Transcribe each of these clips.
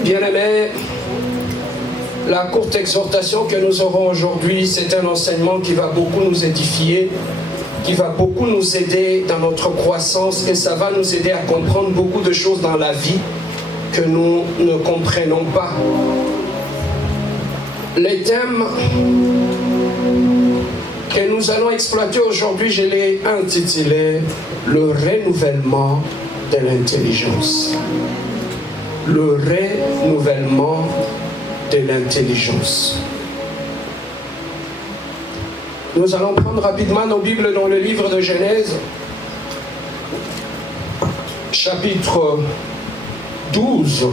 Bien-aimés, la courte exhortation que nous aurons aujourd'hui, c'est un enseignement qui va beaucoup nous édifier, qui va beaucoup nous aider dans notre croissance et ça va nous aider à comprendre beaucoup de choses dans la vie que nous ne comprenons pas. Les thèmes que nous allons exploiter aujourd'hui, je l'ai intitulé « Le renouvellement de l'intelligence ». Le renouvellement de l'intelligence. Nous allons prendre rapidement nos Bibles dans le livre de Genèse, chapitre 12.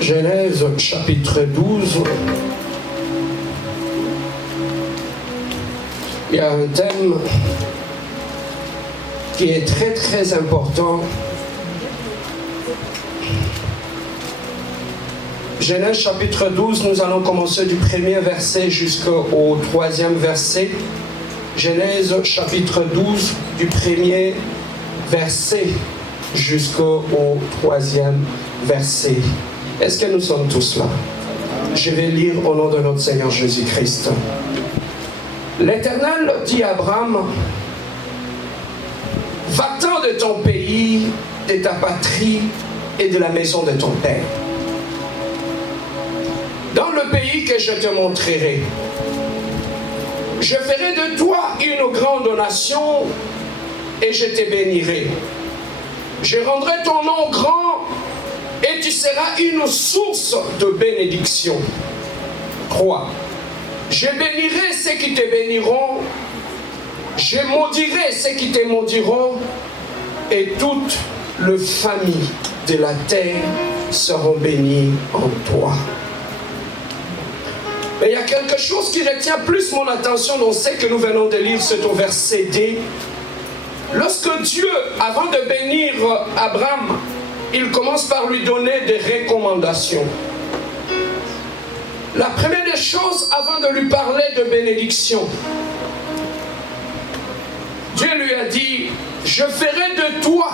Genèse, chapitre 12. Il y a un thème qui est très très important. Genèse chapitre 12, nous allons commencer du premier verset jusqu'au troisième verset. Genèse chapitre 12, du premier verset jusqu'au troisième verset. Est-ce que nous sommes tous là? Je vais lire au nom de notre Seigneur Jésus-Christ. L'Éternel dit à Abraham: va-t'en de ton pays, de ta patrie et de la maison de ton père, dans le pays que je te montrerai. Je ferai de toi une grande nation et je te bénirai. Je rendrai ton nom grand et tu seras une source de bénédiction. 3. Je bénirai ceux qui te béniront. Je maudirai ceux qui te maudiront, et toutes les familles de la terre seront bénies en toi. Mais il y a quelque chose qui retient plus mon attention dans ce que nous venons de lire, c'est au verset D. Lorsque Dieu, avant de bénir Abraham, il commence par lui donner des recommandations. La première des choses, avant de lui parler de bénédiction, Dieu lui a dit: je ferai de toi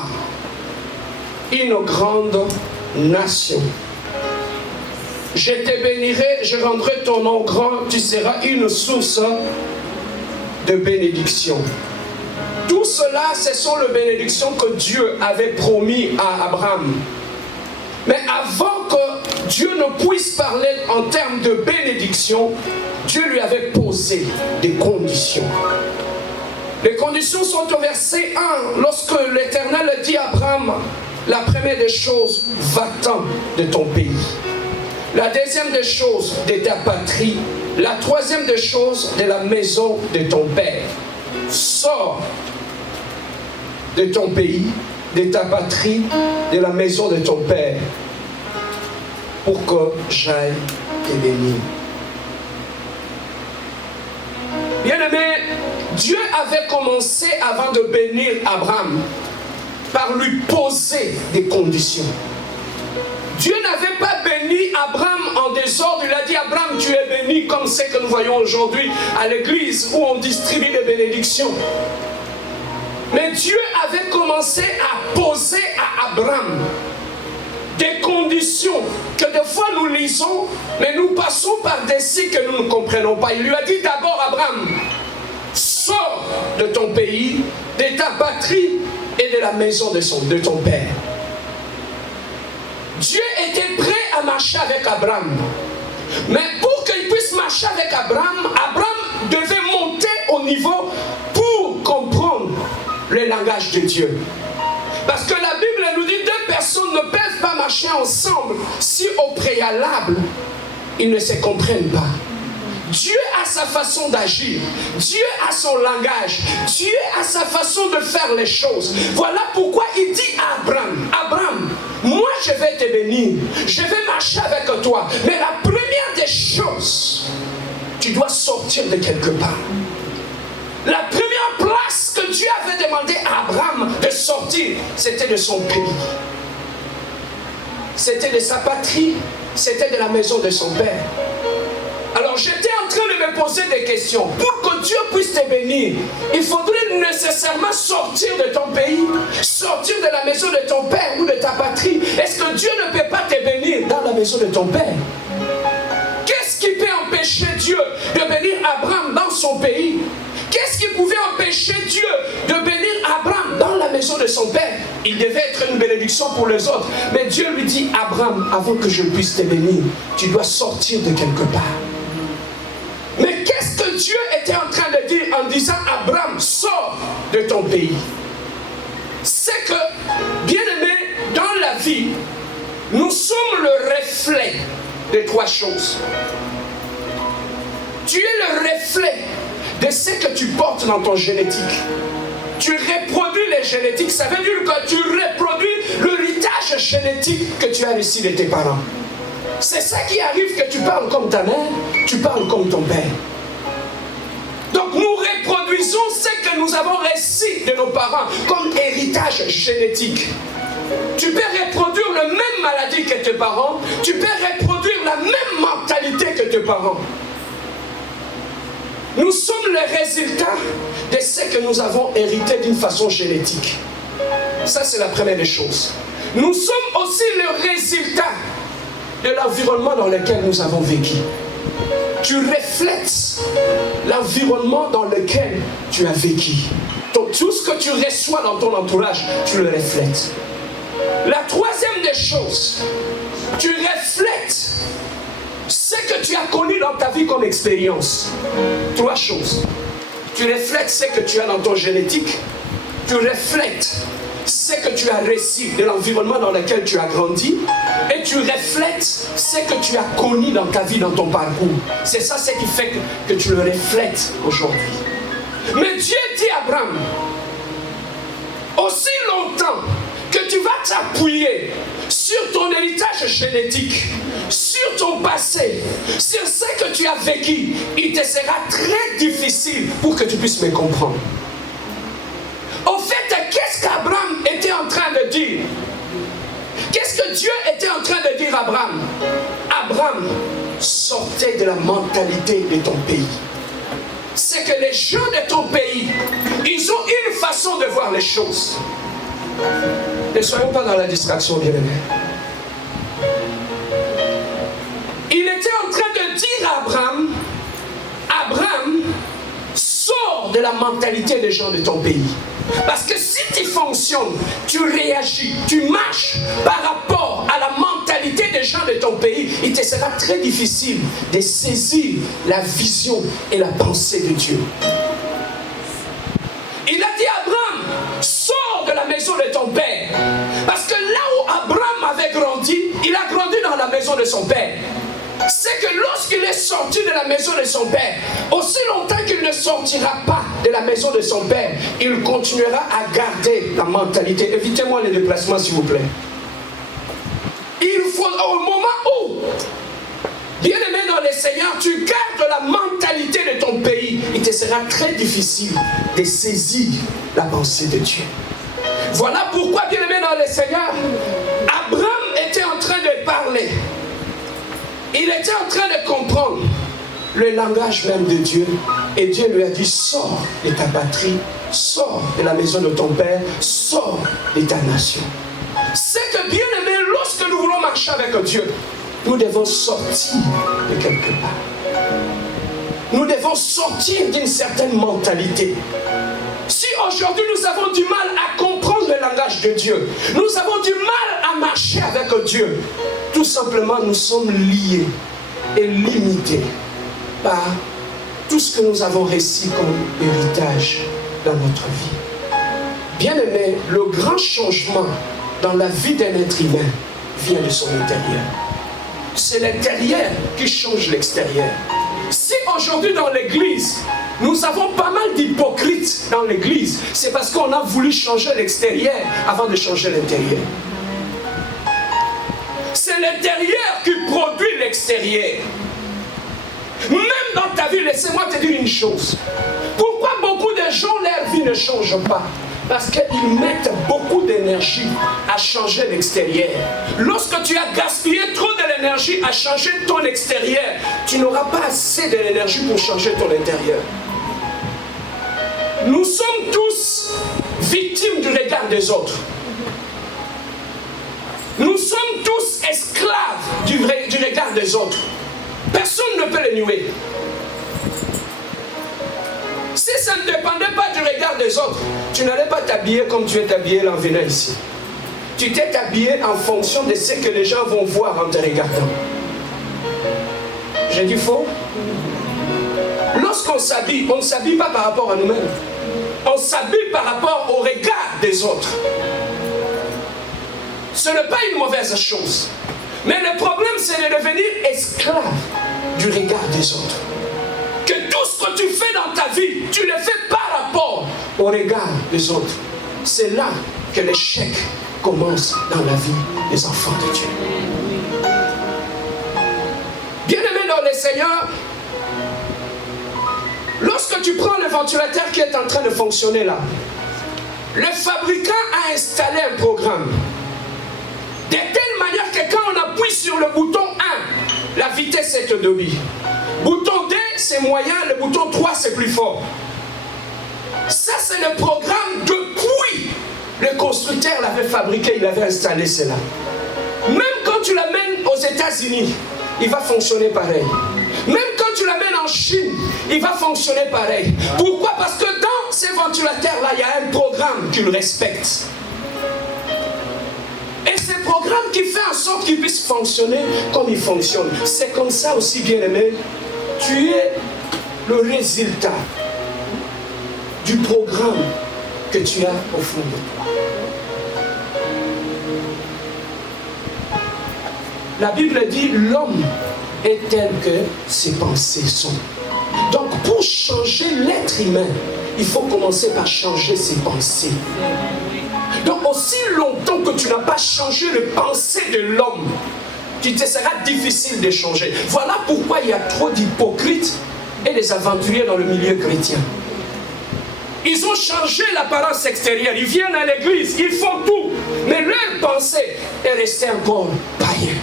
une grande nation. Je te bénirai, je rendrai ton nom grand, tu seras une source de bénédiction. Tout cela, ce sont les bénédictions que Dieu avait promis à Abraham. Mais avant que Dieu ne puisse parler en termes de bénédiction, Dieu lui avait posé des conditions. Les conditions sont au verset 1. Lorsque l'Éternel dit à Abraham, la première des choses, va-t'en de ton pays. La deuxième des choses, de ta patrie. La troisième des choses, de la maison de ton père. Sors de ton pays, de ta patrie, de la maison de ton père, pour que j'aille te bénir. Bien-aimé, Dieu avait commencé avant de bénir Abraham par lui poser des conditions. Dieu n'avait pas béni Abraham en désordre. Il a dit: Abraham, tu es béni, comme c'est que nous voyons aujourd'hui à l'église où on distribue les bénédictions. Mais Dieu avait commencé à poser à Abraham des conditions que des fois nous lisons, mais nous passons par-dessus que nous ne comprenons pas. Il lui a dit d'abord: Abraham, sors de ton pays, de ta patrie et de la maison de ton père. Dieu était prêt à marcher avec Abraham. Mais pour qu'il puisse marcher avec Abraham, Abraham devait monter au niveau pour comprendre le langage de Dieu. Parce que la Bible nous dit: deux personnes ne peuvent pas marcher ensemble si au préalable ils ne se comprennent pas. Dieu a sa façon d'agir, Dieu a son langage, Dieu a sa façon de faire les choses. Voilà pourquoi il dit à Abraham: Abraham, moi je vais te bénir, je vais marcher avec toi, mais la première des choses, tu dois sortir de quelque part. La première place que Dieu avait demandé à Abraham de sortir, c'était de son pays. C'était de sa patrie, c'était de la maison de son père. Alors j'étais en train de me poser des questions. Pour que Dieu puisse te bénir, il faudrait nécessairement sortir de ton pays, sortir de la maison de ton père ou de ta patrie. Est-ce que Dieu ne peut pas te bénir dans la maison de ton père? Qu'est-ce qui peut empêcher Dieu de bénir Abraham dans son pays? Qu'est-ce qui pouvait empêcher Dieu de bénir Abraham dans la maison de son père? Il devait être une bénédiction pour les autres. Mais Dieu lui dit, Abraham, avant que je puisse te bénir, tu dois sortir de quelque part. Mais qu'est-ce que Dieu était en train de dire en disant, Abraham, sors de ton pays? C'est que, bien aimé, dans la vie, nous sommes le reflet de trois choses. Tu es le reflet de ce que tu portes dans ton génétique. Tu reproduis les génétiques, ça veut dire que tu reproduis l'héritage génétique que tu as reçu de tes parents. C'est ça qui arrive, que tu parles comme ta mère, tu parles comme ton père. Donc nous reproduisons ce que nous avons reçu de nos parents comme héritage génétique. Tu peux reproduire la même maladie que tes parents, tu peux reproduire la même mentalité que tes parents. Nous sommes le résultat de ce que nous avons hérité d'une façon génétique. Ça, c'est la première des choses. Nous sommes aussi le résultat de l'environnement dans lequel nous avons vécu. Tu reflètes l'environnement dans lequel tu as vécu. Donc, tout ce que tu reçois dans ton entourage, tu le reflètes. La troisième des choses, tu reflètes ce que tu as connu dans ta vie comme expérience. Trois choses. Tu reflètes ce que tu as dans ton génétique. Tu reflètes ce que tu as reçu de l'environnement dans lequel tu as grandi. Et tu reflètes ce que tu as connu dans ta vie, dans ton parcours. C'est ça ce qui fait que tu le reflètes aujourd'hui. Mais Dieu dit à Abraham, aussi longtemps que tu vas t'appuyer sur ton héritage génétique, sur ton passé, sur ce que tu as vécu, il te sera très difficile pour que tu puisses me comprendre. Au fait, qu'est-ce qu'Abraham était en train de dire? Qu'est-ce que Dieu était en train de dire à Abraham? Abraham, sortez de la mentalité de ton pays. C'est que les gens de ton pays, ils ont une façon de voir les choses. Ne soyons pas dans la distraction, bien-aimés. Il était en train de dire à Abraham, Abraham, sors de la mentalité des gens de ton pays. Parce que si tu fonctionnes, tu réagis, tu marches par rapport à la mentalité des gens de ton pays, il te sera très difficile de saisir la vision et la pensée de Dieu. Il a dit à Abraham, sors de la maison de ton père. Parce que là où Abraham avait grandi, il a grandi dans la maison de son père. C'est que lorsqu'il est sorti de la maison de son père, aussi longtemps qu'il ne sortira pas de la maison de son père, il continuera à garder la mentalité. Évitez-moi les déplacements, s'il vous plaît. Il faut, au moment où, bien aimé dans le Seigneur, tu gardes la mentalité de ton pays, il te sera très difficile de saisir la pensée de Dieu. Voilà pourquoi, bien aimé dans le Seigneur, Abraham était en train de parler. Il était en train de comprendre le langage même de Dieu. Et Dieu lui a dit, sors de ta patrie, sors de la maison de ton père, sors de ta nation. C'est que, bien aimé, lorsque nous voulons marcher avec Dieu, nous devons sortir de quelque part. Nous devons sortir d'une certaine mentalité. Si aujourd'hui nous avons du mal à comprendre le langage de Dieu, nous avons du mal à marcher avec Dieu, tout simplement nous sommes liés et limités par tout ce que nous avons reçu comme héritage dans notre vie. Bien aimé, le grand changement dans la vie d'un être humain vient de son intérieur. C'est l'intérieur qui change l'extérieur. Si aujourd'hui dans l'église, nous avons pas mal d'hypocrites dans l'église, c'est parce qu'on a voulu changer l'extérieur avant de changer l'intérieur. C'est l'intérieur qui produit l'extérieur. Même dans ta vie, laissez-moi te dire une chose. Pourquoi beaucoup de gens, leur vie ne change pas? Parce qu'ils mettent beaucoup d'énergie à changer l'extérieur. Lorsque tu as gaspillé trop de l'énergie à changer ton extérieur, tu n'auras pas assez de l'énergie pour changer ton intérieur. Nous sommes tous victimes du regard des autres. Nous sommes tous esclaves du regard des autres. Personne ne peut le nier. Si ça ne dépendait pas du regard des autres, tu n'allais pas t'habiller comme tu es habillé en venant ici. Tu t'es habillé en fonction de ce que les gens vont voir en te regardant. J'ai dit faux? Lorsqu'on s'habille, on ne s'habille pas par rapport à nous-mêmes. On s'habille par rapport au regard des autres. Ce n'est pas une mauvaise chose. Mais le problème, c'est de devenir esclave du regard des autres. Que tout ce que tu fais dans ta vie, tu le fais par rapport au regard des autres. C'est là que l'échec commence dans la vie des enfants de Dieu. Bien-aimés dans le Seigneur, lorsque tu prends le ventilateur qui est en train de fonctionner là, le fabricant a installé un programme. De telle manière que quand on appuie sur le bouton 1, la vitesse est au débit. Bouton 2, c'est moyen, le bouton 3, c'est plus fort. Ça, c'est le programme depuis le constructeur l'avait fabriqué, il avait installé cela. Même quand tu l'amènes aux États-Unis, il va fonctionner pareil. Même quand tu l'amènes en Chine, il va fonctionner pareil. Pourquoi? Parce que dans ces ventilateurs-là, il y a un programme qui le respecte. Et ce programme qui fait en sorte qu'il puisse fonctionner comme il fonctionne. C'est comme ça aussi, bien-aimé, tu es le résultat du programme que tu as au fond de toi. La Bible dit, l'homme est tel que ses pensées sont. Donc pour changer l'être humain, il faut commencer par changer ses pensées. Donc aussi longtemps que tu n'as pas changé le pensée de l'homme, il te sera difficile de changer. Voilà pourquoi il y a trop d'hypocrites et des aventuriers dans le milieu chrétien. Ils ont changé l'apparence extérieure, ils viennent à l'église, ils font tout, mais leur pensée est restée encore païenne.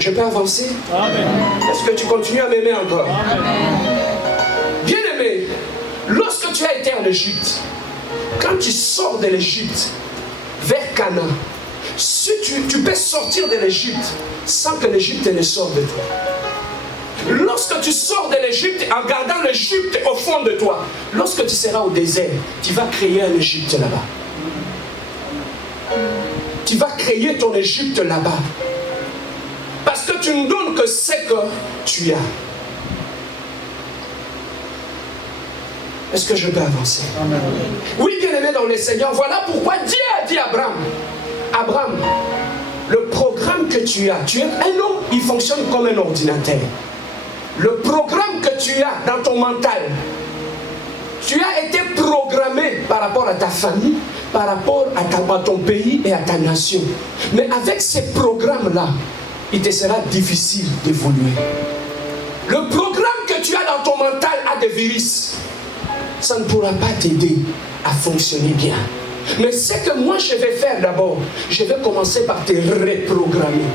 Je peux avancer? Amen. Est-ce que tu continues à m'aimer encore? Bien-aimé, lorsque tu as été en Égypte, quand tu sors de l'Égypte vers Canaan, si tu peux sortir de l'Égypte sans que l'Égypte ne sorte de toi. Lorsque tu sors de l'Égypte en gardant l'Égypte au fond de toi, lorsque tu seras au désert, tu vas créer un Égypte là-bas. Tu vas créer ton Égypte là-bas. Parce que tu ne donnes que ce que tu as. Est-ce que je peux avancer? Amen. Oui, bien-aimé dans le Seigneur, voilà pourquoi Dieu a dit à Abraham, Abraham, le programme que tu as, tu es un homme, il fonctionne comme un ordinateur. Le programme que tu as dans ton mental, tu as été programmé par rapport à ta famille, par rapport à ton pays et à ta nation. Mais avec ces programmes-là, il te sera difficile d'évoluer. Le programme que tu as dans ton mental a des virus. Ça ne pourra pas t'aider à fonctionner bien. Mais ce que moi je vais faire d'abord, je vais commencer par te reprogrammer.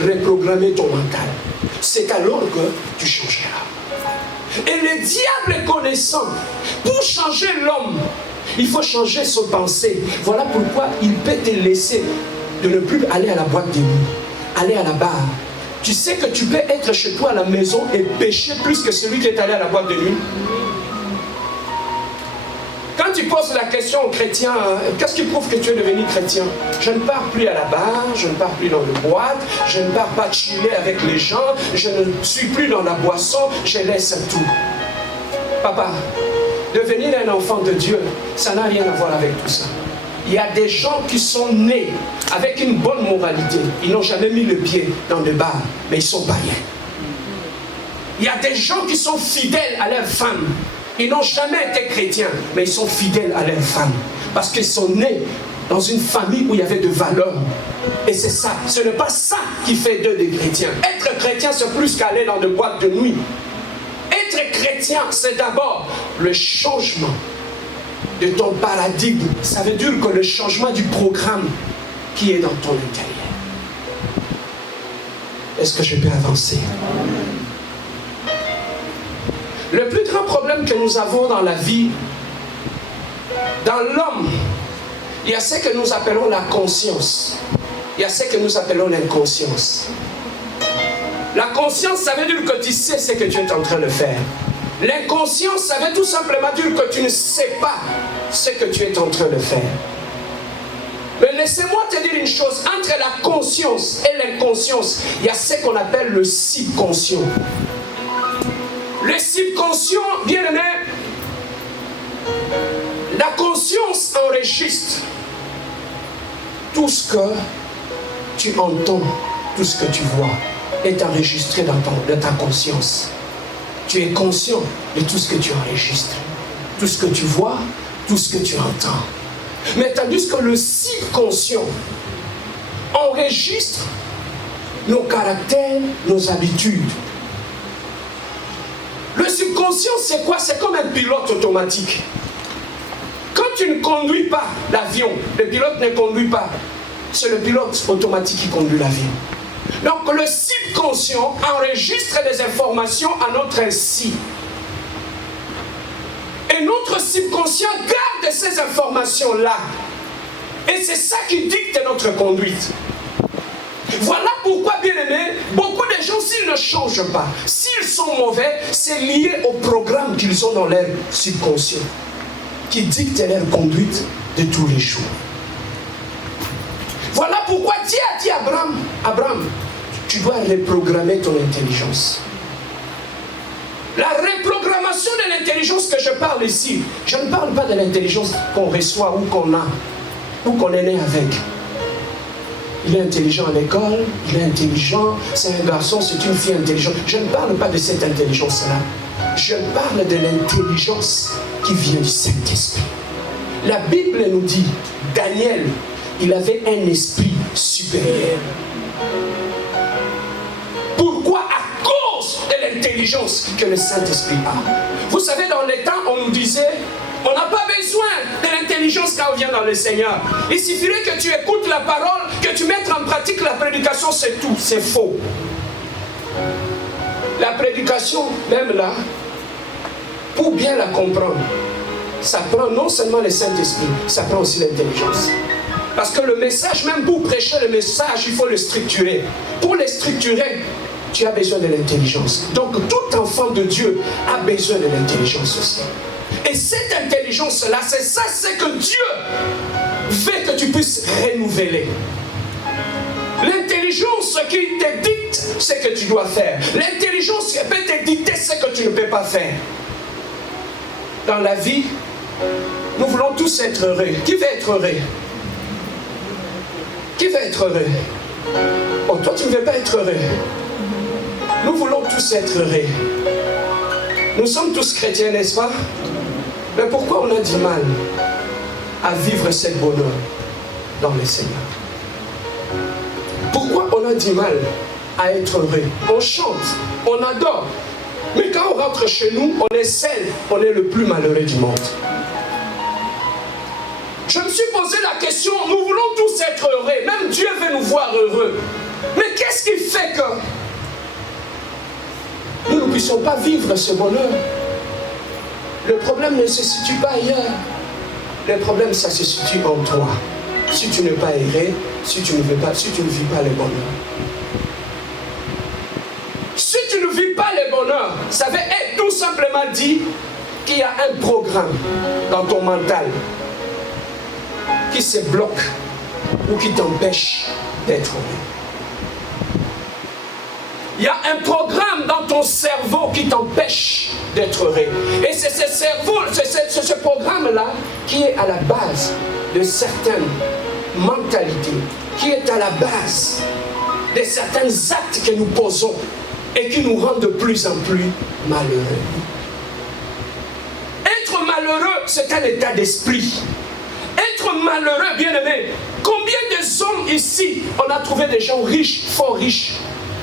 Reprogrammer ton mental. C'est alors que tu changeras. Et le diable est connaissant. Pour changer l'homme, il faut changer son pensée. Voilà pourquoi il peut te laisser de ne plus aller à la boîte de nuit, aller à la barre. Tu sais que tu peux être chez toi à la maison et pécher plus que celui qui est allé à la boîte de nuit. Quand tu poses la question aux chrétiens, qu'est-ce qui prouve que tu es devenu chrétien? Je ne pars plus à la barre, je ne pars plus dans le boîte, je ne pars pas chiller avec les gens, je ne suis plus dans la boisson, je laisse tout. Papa, devenir un enfant de Dieu, ça n'a rien à voir avec tout ça. Il y a des gens qui sont nés avec une bonne moralité. Ils n'ont jamais mis le pied dans des bars, mais ils sont païens. Il y a des gens qui sont fidèles à leur femme. Ils n'ont jamais été chrétiens, mais ils sont fidèles à leur femme. Parce qu'ils sont nés dans une famille où il y avait de valeurs. Et c'est ça. Ce n'est pas ça qui fait d'eux des chrétiens. Être chrétien, c'est plus qu'aller dans des boîtes de nuit. Être chrétien, c'est d'abord le changement de ton paradigme. Ça veut dire que le changement du programme qui est dans ton intérieur. Est-ce que je peux avancer? Le plus grand problème que nous avons dans la vie, Dans l'homme, il y a ce que nous appelons la conscience. Il y a ce que nous appelons l'inconscience. La conscience, ça veut dire que tu sais ce que tu es en train de faire. L'inconscience, ça veut tout simplement dire que tu ne sais pas ce que tu es en train de faire. Mais laissez-moi te dire une chose, entre la conscience et l'inconscience, il y a ce qu'on appelle le subconscient. Le subconscient, bien aimé, la conscience enregistre tout ce que tu entends, tout ce que tu vois est enregistré dans ta conscience. Tu es conscient de tout ce que tu enregistres, tout ce que tu vois, tout ce que tu entends. Mais tandis que le subconscient enregistre nos caractères, nos habitudes. Le subconscient, c'est quoi? C'est comme un pilote automatique. Quand tu ne conduis pas l'avion, le pilote ne conduit pas. C'est le pilote automatique qui conduit l'avion. Donc le subconscient enregistre des informations à notre insu. Et notre subconscient garde ces informations-là. Et c'est ça qui dicte notre conduite. Voilà pourquoi, bien aimé, beaucoup de gens, s'ils ne changent pas, s'ils sont mauvais, c'est lié au programme qu'ils ont dans leur subconscient, qui dicte leur conduite de tous les jours. Voilà pourquoi Dieu a dit à Abraham, tu dois reprogrammer ton intelligence. La reprogrammation de l'intelligence que je parle ici, je ne parle pas de l'intelligence qu'on reçoit ou qu'on a, ou qu'on est né avec. Il est intelligent à l'école, il est intelligent, c'est un garçon, c'est une fille intelligente. Je ne parle pas de cette intelligence-là. Je parle de l'intelligence qui vient du Saint-Esprit. La Bible nous dit, Daniel, il avait un esprit supérieur. Pourquoi? À cause de l'intelligence que le Saint-Esprit a. Vous savez, dans les temps, on nous disait, on n'a pas besoin de l'intelligence quand on vient dans le Seigneur. Il suffirait que tu écoutes la parole, que tu mettes en pratique la prédication, c'est tout. C'est faux. La prédication, même là, pour bien la comprendre, ça prend non seulement le Saint-Esprit, ça prend aussi l'intelligence. Parce que le message, même pour prêcher le message, il faut le structurer. Pour le structurer, tu as besoin de l'intelligence. Donc tout enfant de Dieu a besoin de l'intelligence aussi. Et cette intelligence-là, c'est ça, c'est que Dieu veut que tu puisses renouveler. L'intelligence qui te dicte ce que tu dois faire. L'intelligence qui peut te dicter ce que tu ne peux pas faire. Dans la vie, nous voulons tous être heureux. Qui veut être heureux? Qui veut être heureux? Oh, toi, tu ne veux pas être heureux. Nous voulons tous être heureux. Nous sommes tous chrétiens, n'est-ce pas? Mais pourquoi on a du mal à vivre ce bonheur dans le Seigneur? Pourquoi on a du mal à être heureux? On chante, on adore. Mais quand on rentre chez nous, on est seul, on est le plus malheureux du monde. Je me suis posé la question, nous voulons tous être heureux, même Dieu veut nous voir heureux. Mais qu'est-ce qui fait que nous ne puissions pas vivre ce bonheur? Le problème ne se situe pas ailleurs. Le problème, ça se situe en toi. Si tu n'es pas erré, si tu ne vis pas le bonheur. Si tu ne vis pas le bonheur, ça veut tout simplement dire qu'il y a un programme dans ton mental qui se bloque ou qui t'empêche d'être heureux. Il y a un programme dans ton cerveau qui t'empêche d'être heureux. Et c'est ce cerveau, c'est ce programme-là qui est à la base de certaines mentalités, qui est à la base de certains actes que nous posons et qui nous rendent de plus en plus malheureux. Être malheureux, c'est un état d'esprit. Être malheureux, bien-aimé, combien de hommes ici, on a trouvé des gens riches, fort riches,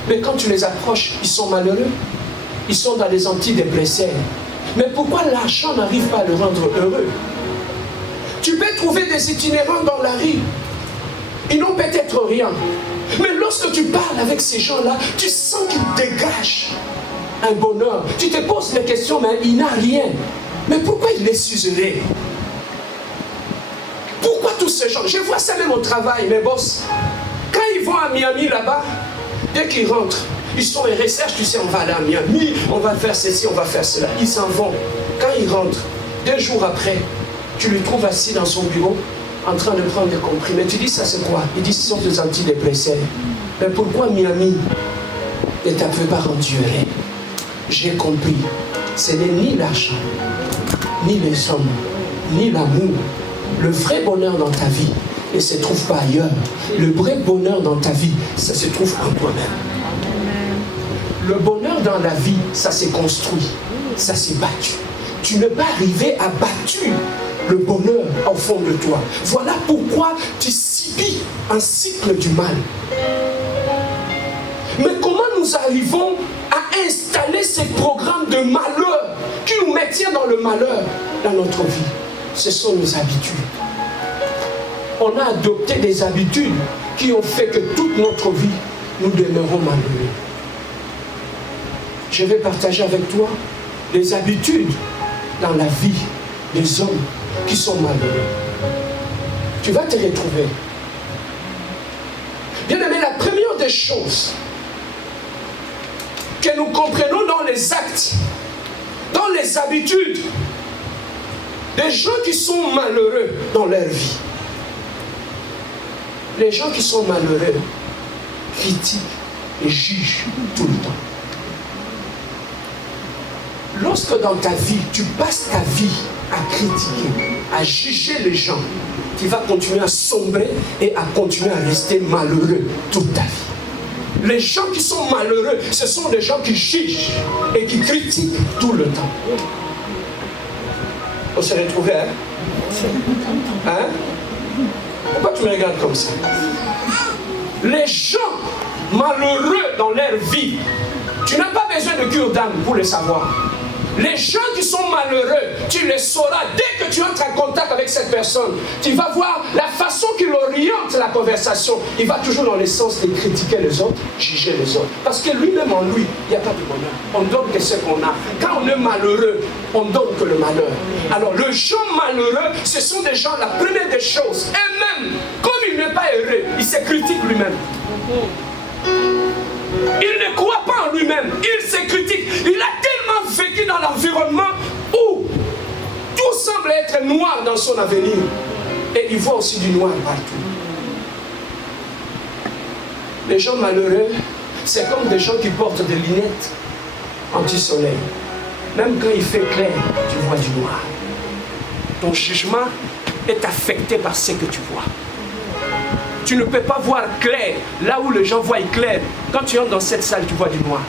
mais quand tu les approches, ils sont malheureux. Ils sont dans des antidépresseurs. Mais pourquoi l'argent n'arrive pas à le rendre heureux? Tu peux trouver des itinérants dans la rue. Ils n'ont peut-être rien. Mais lorsque tu parles avec ces gens-là, tu sens qu'ils dégagent un bonheur. Tu te poses des questions, mais il n'a rien. Mais pourquoi il est susurré? tous ces gens. Je vois ça même au travail, mes boss. Quand ils vont à Miami là-bas, dès qu'ils rentrent, ils sont en recherche, tu sais, on va aller à Miami, on va faire ceci, on va faire cela. Ils s'en vont. Quand ils rentrent, 2 jours après, tu le trouves assis dans son bureau, en train de prendre des comprimés. Tu dis, ça c'est quoi? Il dit, ce sont des antidépresseurs. Mais pourquoi Miami ne t'a pas rendu heureux? J'ai compris. Ce n'est ni l'argent, ni les hommes, ni l'amour. Le vrai bonheur dans ta vie ne se trouve pas ailleurs. Le vrai bonheur dans ta vie, ça se trouve en toi-même. Le bonheur dans la vie, ça s'est construit, ça s'est battu. Tu ne peux pas arriver à battre le bonheur au fond de toi. Voilà pourquoi tu subis un cycle du mal. Mais comment nous arrivons à installer ces programmes de malheur qui nous maintiennent dans le malheur dans notre vie? Ce sont nos habitudes. On a adopté des habitudes qui ont fait que toute notre vie, nous demeurons malheureux. Je vais partager avec toi les habitudes dans la vie des hommes qui sont malheureux. Tu vas te retrouver. Bien aimé, la première des choses que nous comprenons dans les actes, dans les habitudes des gens qui sont malheureux dans leur vie. Les gens qui sont malheureux critiquent et jugent tout le temps. Lorsque dans ta vie, tu passes ta vie à critiquer, à juger les gens, tu vas continuer à sombrer et à continuer à rester malheureux toute ta vie. Les gens qui sont malheureux, ce sont des gens qui jugent et qui critiquent tout le temps. On s'est retrouvés, hein? Pourquoi tu me regardes comme ça? Les gens malheureux dans leur vie, tu n'as pas besoin de cure d'âme pour le savoir. Les gens qui sont malheureux, tu les sauras dès que tu entres en contact avec cette personne. Tu vas voir la façon qu'il oriente la conversation. Il va toujours dans le sens de critiquer les autres, juger les autres. Parce que lui-même en lui, il n'y a pas de bonheur. On donne que ce qu'on a. Quand on est malheureux, on donne que le malheur. Alors, les gens malheureux, ce sont des gens, la première des choses. Et même, comme il n'est pas heureux, il se critique lui-même. Il ne croit pas en lui-même, il se critique. Il a tellement vécu dans l'environnement où tout semble être noir dans son avenir. Et il voit aussi du noir partout. Les gens malheureux, c'est comme des gens qui portent des lunettes anti-soleil. Même quand il fait clair, tu vois du noir. Ton jugement est affecté par ce que tu vois. Tu ne peux pas voir clair là où les gens voient clair. Quand tu entres dans cette salle, tu vois du noir.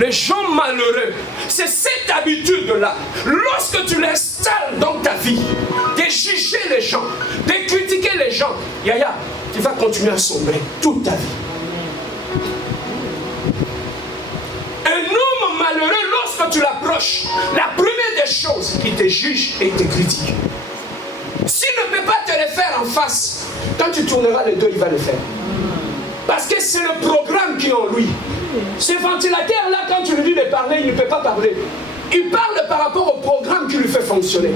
Les gens malheureux, c'est cette habitude-là. Lorsque tu l'installes dans ta vie, de juger les gens, de critiquer les gens, Yaya, tu vas continuer à sombrer toute ta vie. Un homme malheureux, lorsque tu l'approches, la première des choses, il te juge et il te critique. S'il ne peut pas te le faire en face, quand tu tourneras le dos, il va le faire. Parce que c'est le programme qui est en lui. Ce ventilateur-là, quand tu lui dis de parler, il ne peut pas parler. Il parle par rapport au programme qui lui fait fonctionner.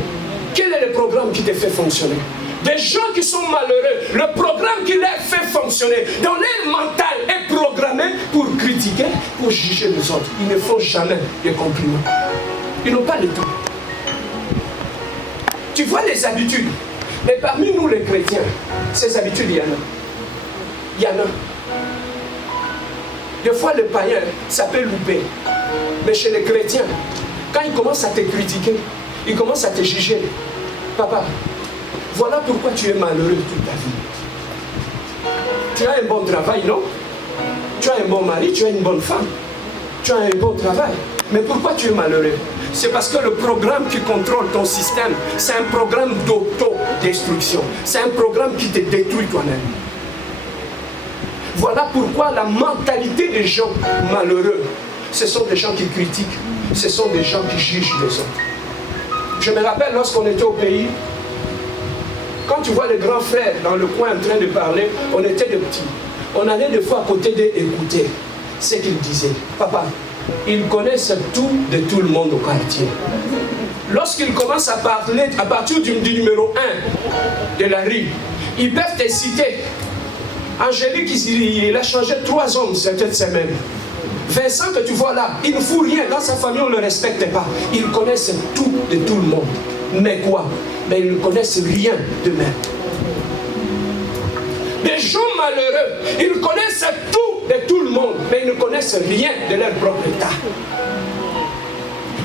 Quel est le programme qui te fait fonctionner? Des gens qui sont malheureux, le programme qui les fait fonctionner dans leur mental est programmé pour critiquer, pour juger les autres. Ils ne font jamais des compliments. Ils n'ont pas le temps. Tu vois les habitudes. Mais parmi nous les chrétiens, ces habitudes, il y en a. Il y en a. Des fois, le païen, ça peut louper. Mais chez les chrétiens, quand ils commencent à te critiquer, ils commencent à te juger. Papa, voilà pourquoi tu es malheureux toute ta vie. Tu as un bon travail, non? Tu as un bon mari, tu as une bonne femme. Tu as un bon travail. Mais pourquoi tu es malheureux? C'est parce que le programme qui contrôle ton système, c'est un programme d'autodestruction. C'est un programme qui te détruit toi-même. Voilà pourquoi la mentalité des gens malheureux, ce sont des gens qui critiquent, ce sont des gens qui jugent les autres. Je me rappelle lorsqu'on était au pays, quand tu vois les grands frères dans le coin en train de parler, on était de petits. On allait des fois à côté d'eux écouter ce qu'ils disaient. Papa, ils connaissent tout de tout le monde au quartier. lorsqu'ils commencent à parler à partir du numéro 1 de la rue, ils peuvent te citer. Angélique, il a changé 3 hommes cette semaine. Vincent que tu vois là, il ne fout rien. Dans sa famille, on ne le respecte pas. Ils connaissent tout de tout le monde. Mais quoi? Mais ils ne connaissent rien d'eux-mêmes. Des gens malheureux, ils connaissent tout de tout le monde, mais ils ne connaissent rien de leur propre état.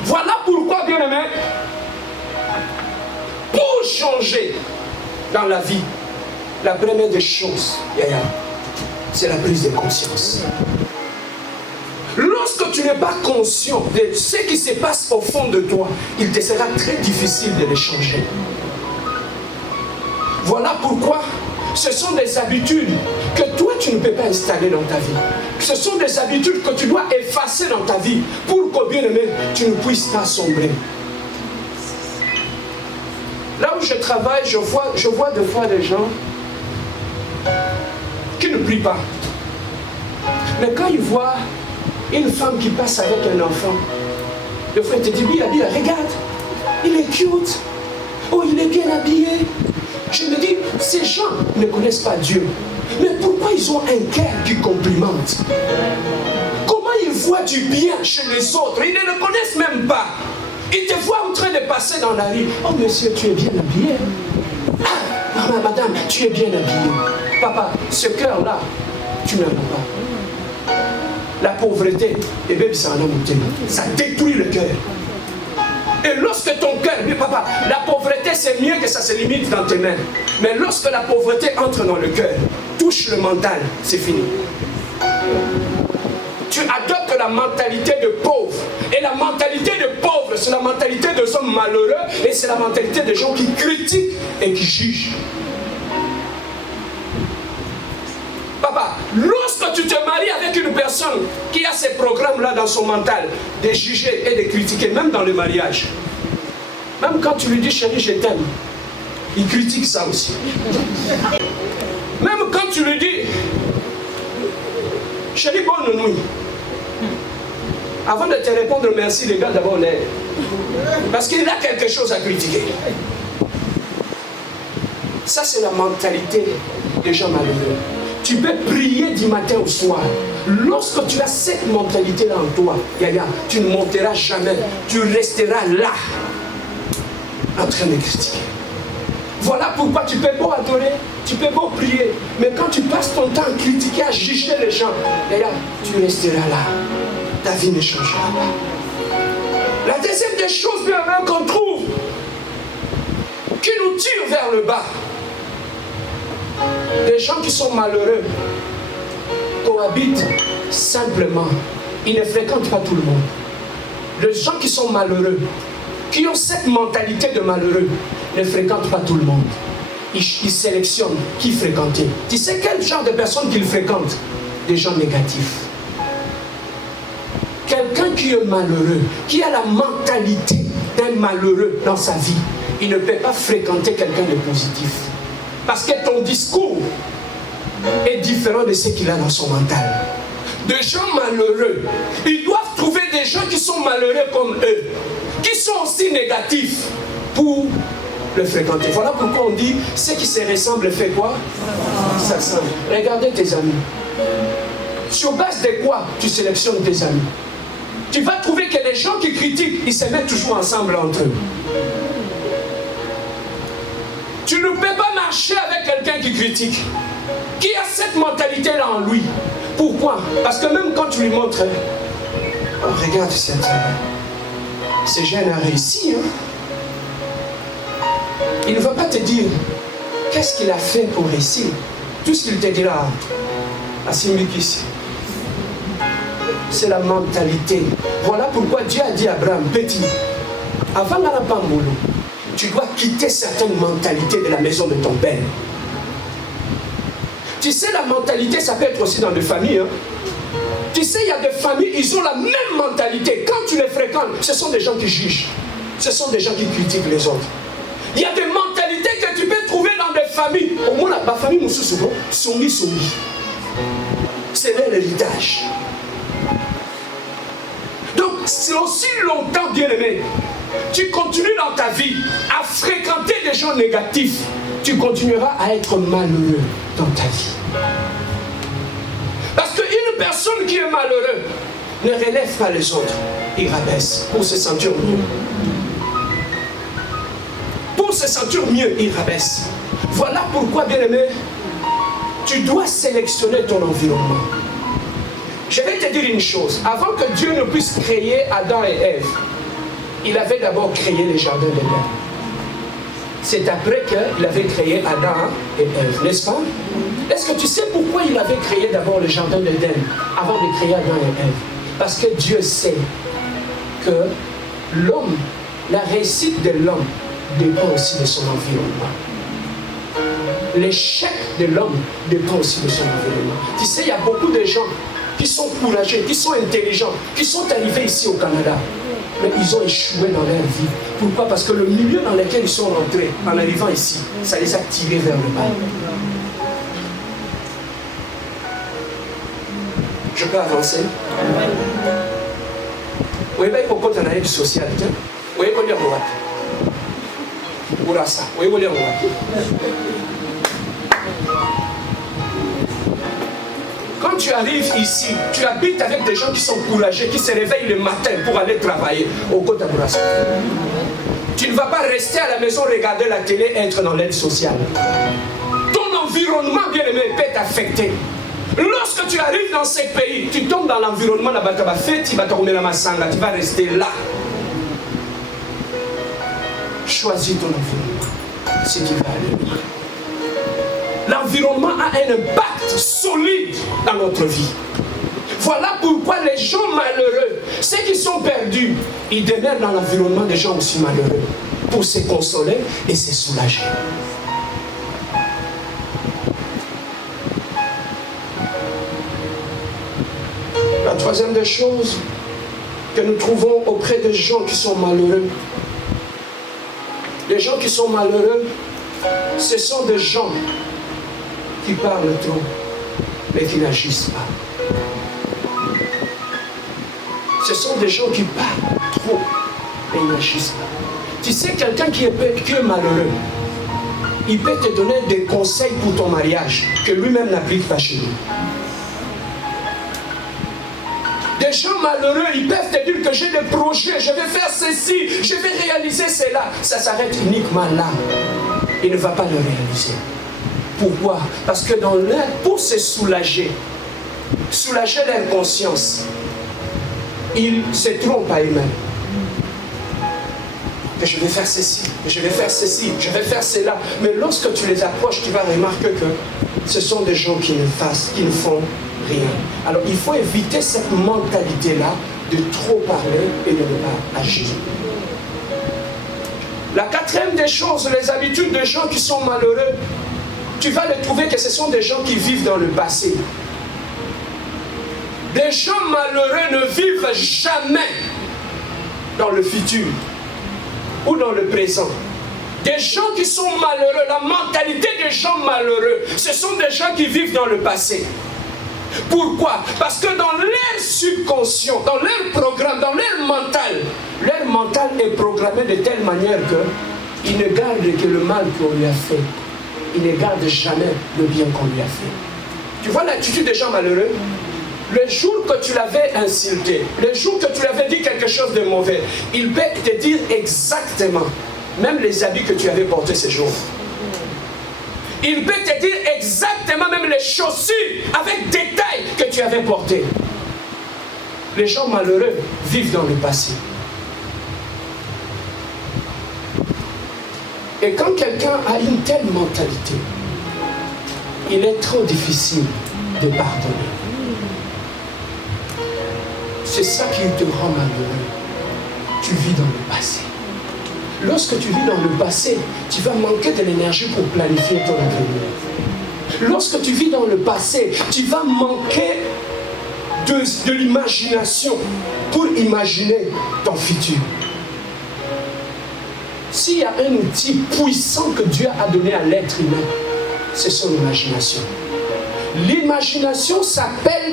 Voilà pourquoi, bien aimé, pour changer dans la vie, la première des choses, c'est la prise de conscience. Lorsque tu n'es pas conscient de ce qui se passe au fond de toi, il te sera très difficile de les changer. Voilà pourquoi ce sont des habitudes que toi tu ne peux pas installer dans ta vie. Ce sont des habitudes que tu dois effacer dans ta vie pour que, bien aimé, tu ne puisses pas sombrer. Là où je travaille, je vois des fois des gens qui ne prient pas. Mais quand ils voient une femme qui passe avec un enfant, le frère te dit, regarde, il est cute, oh il est bien habillé. Je me dis, ces gens ne connaissent pas Dieu. Mais pourquoi ils ont un cœur qui complimente? Comment ils voient du bien chez les autres? Ils ne le connaissent même pas. Ils te voient en train de passer dans la rue. Oh monsieur, tu es bien habillé. Ah, madame, tu es bien habillé. Papa, ce cœur-là, tu n'en as pas. La pauvreté, et bien ça en a monté. Ça détruit le cœur. Et lorsque ton cœur, mais papa, la pauvreté c'est mieux que ça se limite dans tes mains. Mais lorsque la pauvreté entre dans le cœur, touche le mental, c'est fini. Tu adoptes la mentalité de pauvre. Et la mentalité de pauvre, c'est la mentalité de hommes malheureux. Et c'est la mentalité des gens qui critiquent et qui jugent. Papa, lorsque tu te maries avec une personne qui a ces programmes-là dans son mental, de juger et de critiquer, même dans le mariage, même quand tu lui dis chérie, je t'aime, il critique ça aussi. Même quand tu lui dis chérie, bonne nuit, avant de te répondre merci, les gars d'abord l'air. Parce qu'il a quelque chose à critiquer. Ça, c'est la mentalité des gens malheureux. Tu peux prier du matin au soir. Lorsque tu as cette mentalité-là en toi, tu ne monteras jamais. Tu resteras là, en train de critiquer. Voilà pourquoi tu peux beau adorer, tu peux beau prier, mais quand tu passes ton temps à critiquer, à juger les gens, tu resteras là. Ta vie ne changera pas. La deuxième des choses, bien même, qu'on trouve, qui nous tire vers le bas, des gens qui sont malheureux cohabitent simplement. Ils ne fréquentent pas tout le monde. Les gens qui sont malheureux, qui ont cette mentalité de malheureux, ne fréquentent pas tout le monde. Ils sélectionnent qui fréquenter. Tu sais quel genre de personnes qu'ils fréquentent? Des gens négatifs. Quelqu'un qui est malheureux, qui a la mentalité d'un malheureux dans sa vie, il ne peut pas fréquenter quelqu'un de positif. Parce que ton discours est différent de ce qu'il a dans son mental. Des gens malheureux, ils doivent trouver des gens qui sont malheureux comme eux, qui sont aussi négatifs pour le fréquenter. Voilà pourquoi on dit, ce qui se ressemble fait quoi? Ça ressemble. Regardez tes amis. Sur base de quoi tu sélectionnes tes amis? Tu vas trouver que les gens qui critiquent, ils se mettent toujours ensemble entre eux. Tu ne peux pas marcher avec quelqu'un qui critique, qui a cette mentalité-là en lui. Pourquoi? Parce que même quand tu lui montres, oh, regarde ce jeune a réussi, hein? Il ne va pas te dire qu'est-ce qu'il a fait pour réussir. Tout ce qu'il te dira à Simbikis, c'est la mentalité. Voilà pourquoi Dieu a dit à Abraham, petit, avant Galapambolo, tu dois quitter certaines mentalités de la maison de ton père. Tu sais, la mentalité, ça peut être aussi dans des familles. Hein? Tu sais, il y a des familles, ils ont la même mentalité. Quand tu les fréquentes, ce sont des gens qui jugent. Ce sont des gens qui critiquent les autres. Il y a des mentalités que tu peux trouver dans des familles. Au moins, la famille Moussoussougo, Songi. C'est leur héritage. Donc, c'est aussi longtemps, bien aimé, tu continues dans ta vie à fréquenter des gens négatifs, tu continueras à être malheureux dans ta vie. Parce qu'une personne qui est malheureuse ne relève pas les autres, il rabaisse pour se sentir mieux. Pour se sentir mieux, il rabaisse. Voilà pourquoi, bien-aimé, tu dois sélectionner ton environnement. Je vais te dire une chose. Avant que Dieu ne puisse créer Adam et Ève, il avait d'abord créé les jardins d'Éden. C'est après qu'il avait créé Adam et Ève, n'est-ce pas? Est-ce que tu sais pourquoi il avait créé d'abord le jardin d'Éden avant de créer Adam et Ève? Parce que Dieu sait que l'homme, la réussite de l'homme dépend aussi de son environnement. L'échec de l'homme dépend aussi de son environnement. Tu sais, il y a beaucoup de gens qui sont courageux, qui sont intelligents, qui sont arrivés ici au Canada, mais ils ont échoué dans leur vie. Pourquoi? Parce que le milieu dans lequel ils sont rentrés, en arrivant ici, ça les a tirés vers le bas. Je peux avancer? Oui, mais il faut qu'on ait du social. Oui, il faut dire quoi? Ourasa. Oui, il faut dire quoi? Quand tu arrives ici, tu habites avec des gens qui sont courageux, qui se réveillent le matin pour aller travailler au Côte d'Abourassa. Tu ne vas pas rester à la maison, regarder la télé, être dans l'aide sociale. Ton environnement, bien aimé, peut t'affecter. Lorsque tu arrives dans ces pays, tu tombes dans l'environnement, tu vas rester là. Choisis ton environnement si tu vas aller loin. L'environnement a un impact solide dans notre vie. Voilà pourquoi les gens malheureux, ceux qui sont perdus, ils demeurent dans l'environnement des gens aussi malheureux pour se consoler et se soulager. La troisième des choses que nous trouvons auprès des gens qui sont malheureux, les gens qui sont malheureux, ce sont des gens qui parlent trop, mais qui n'agissent pas. Ce sont des gens qui parlent trop, mais ils n'agissent pas. Tu sais, quelqu'un qui est malheureux, il peut te donner des conseils pour ton mariage que lui-même n'applique pas chez lui. Des gens malheureux, ils peuvent te dire que j'ai des projets, je vais faire ceci, je vais réaliser cela. Ça s'arrête uniquement là. Il ne va pas le réaliser. Pourquoi? Parce que pour se soulager leur conscience, ils se trompent à eux-mêmes. Je vais faire ceci, je vais faire ceci, je vais faire cela. Mais lorsque tu les approches, tu vas remarquer que ce sont des gens qui ne font rien. Alors il faut éviter cette mentalité-là de trop parler et de ne pas agir. La quatrième des choses, les habitudes des gens qui sont malheureux, tu vas les trouver que ce sont des gens qui vivent dans le passé. Des gens malheureux ne vivent jamais dans le futur ou dans le présent. Des gens qui sont malheureux, la mentalité des gens malheureux, ce sont des gens qui vivent dans le passé. Pourquoi? Parce que dans leur subconscient, dans leur programme, dans leur mental est programmé de telle manière qu'ils ne gardent que le mal qu'on lui a fait. Ils ne gardent jamais le bien qu'on lui a fait. Tu vois l'attitude des gens malheureux? Le jour que tu l'avais insulté, le jour que tu lui avais dit quelque chose de mauvais, il peut te dire exactement, même les habits que tu avais portés ce jour. Il peut te dire exactement même les chaussures avec détail que tu avais portées. Les gens malheureux vivent dans le passé. Et quand quelqu'un a une telle mentalité, il est trop difficile de pardonner. C'est ça qui te rend malheureux. Tu vis dans le passé. Lorsque tu vis dans le passé, tu vas manquer de l'énergie pour planifier ton avenir. Lorsque tu vis dans le passé, tu vas manquer de l'imagination pour imaginer ton futur. S'il y a un outil puissant que Dieu a donné à l'être humain, c'est son imagination. L'imagination s'attelle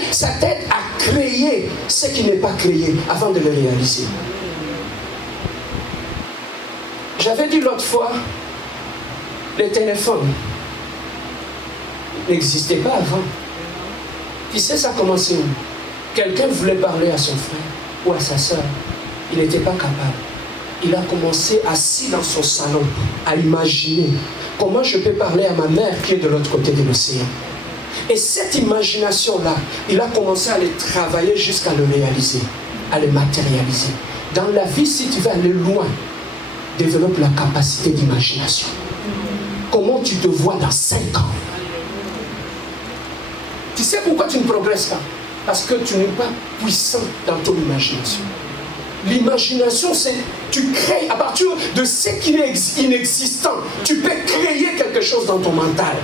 à créer ce qui n'est pas créé avant de le réaliser. J'avais dit l'autre fois, les téléphones n'existaient pas avant. Tu sais, ça a commencé où? Quelqu'un voulait parler à son frère ou à sa soeur. Il n'était pas capable. Il a commencé assis dans son salon à imaginer comment je peux parler à ma mère qui est de l'autre côté de l'océan. Et cette imagination-là, il a commencé à les travailler jusqu'à le réaliser, à le matérialiser. Dans la vie, si tu veux aller loin, développe la capacité d'imagination. Comment tu te vois dans 5 ans? Tu sais pourquoi tu ne progresses pas? Parce que tu n'es pas puissant dans ton imagination. L'imagination, c'est tu crées à partir de ce qui est inexistant. Tu peux créer quelque chose dans ton mental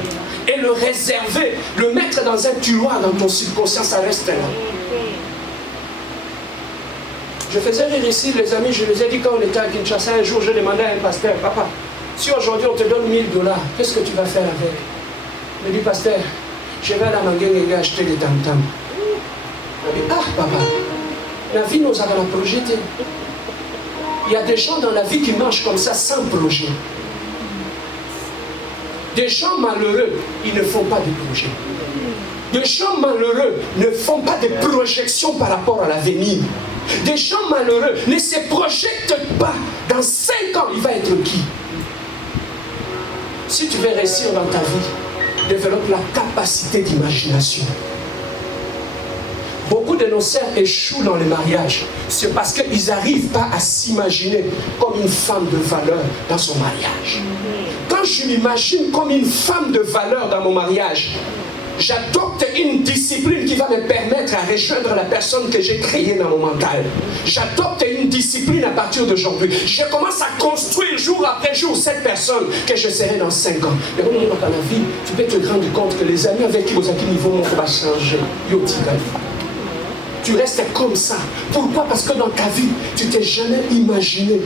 et le réserver, le mettre dans un tiroir dans ton subconscient, ça reste là. Je faisais rire ici, les amis, je les ai dit quand on était à Kinshasa, un jour, je demandais à un pasteur, papa, si aujourd'hui on te donne $1000, qu'est-ce que tu vas faire avec? Il me dit, pasteur, je vais à la Mangenga acheter des tam-tams. Il me dit, ah papa, la vie nous a la projeté. Il y a des gens dans la vie qui marchent comme ça sans projet. Des gens malheureux, ils ne font pas de projet. Des gens malheureux ne font pas de projection par rapport à l'avenir. Des gens malheureux ne se projettent pas. Dans 5 ans, il va être qui? Si tu veux réussir dans ta vie, développe la capacité d'imagination. Beaucoup de nos sœurs échouent dans les mariages. C'est parce qu'ils n'arrivent pas à s'imaginer comme une femme de valeur dans son mariage. Quand je m'imagine comme une femme de valeur dans mon mariage, j'adopte une discipline qui va me permettre à rejoindre la personne que j'ai créée dans mon mental. J'adopte une discipline à partir d'aujourd'hui. Je commence à construire jour après jour cette personne que je serai dans 5 ans. Et dans la vie, tu peux te rendre compte que les amis avec qui vous avez niveau vont changer. Tu restes comme ça. Pourquoi? Parce que dans ta vie, tu t'es jamais imaginé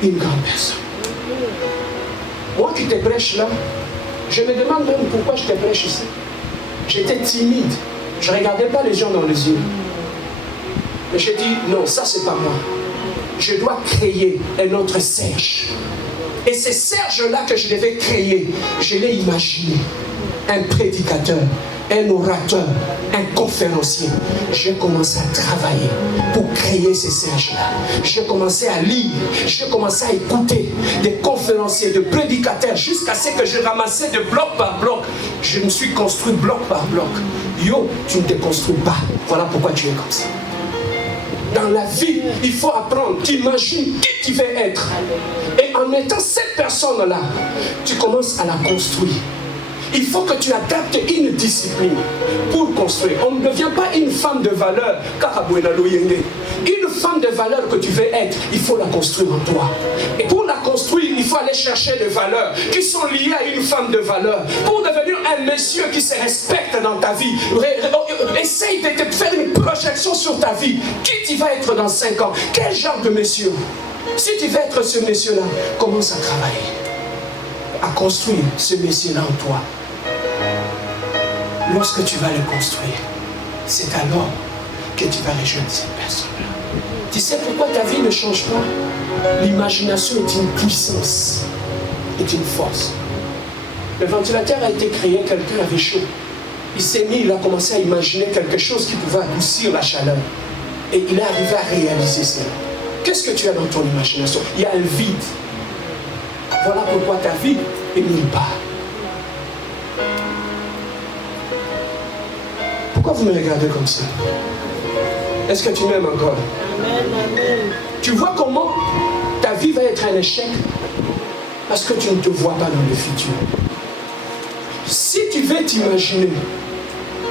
une grande personne. Moi qui te prêche là, je me demande même pourquoi je te prêche ici. J'étais timide. Je ne regardais pas les gens dans les yeux. Mais j'ai dit, non, ça c'est pas moi. Je dois créer un autre Serge. Et c'est Serge-là que je devais créer. Je l'ai imaginé. Un prédicateur, un orateur, un conférencier. J'ai commencé à travailler pour créer ces Serges-là. J'ai commencé à lire, j'ai commencé à écouter des conférenciers, de prédicateurs, jusqu'à ce que je ramassais de bloc par bloc. Je me suis construit bloc par bloc. Yo, tu ne te construis pas. Voilà pourquoi tu es comme ça. Dans la vie, il faut apprendre. Tu imagines qui tu veux être. Et en étant cette personne-là, tu commences à la construire. Il faut que tu adaptes une discipline pour construire. On ne devient pas une femme de valeur. Une femme de valeur que tu veux être, il faut la construire en toi. Et pour la construire, il faut aller chercher des valeurs qui sont liées à une femme de valeur. Pour devenir un monsieur qui se respecte dans ta vie, essaye de te faire une projection sur ta vie. Qui tu vas être dans 5 ans? Quel genre de monsieur? Si tu veux être ce monsieur-là, commence à travailler, à construire ce monsieur-là en toi. Lorsque tu vas le construire, c'est alors que tu vas rejoindre cette personne-là. Tu sais pourquoi ta vie ne change pas? L'imagination est une puissance, est une force. Le ventilateur a été créé, quelqu'un avait chaud. Il s'est mis, il a commencé à imaginer quelque chose qui pouvait adoucir la chaleur. Et il est arrivé à réaliser cela. Qu'est-ce que tu as dans ton imagination? Il y a un vide. Voilà pourquoi ta vie est nulle part. Pourquoi vous me regardez comme ça? Est-ce que tu m'aimes encore? Amen, amen. Tu vois comment ta vie va être un échec? Parce que tu ne te vois pas dans le futur. Si tu veux t'imaginer,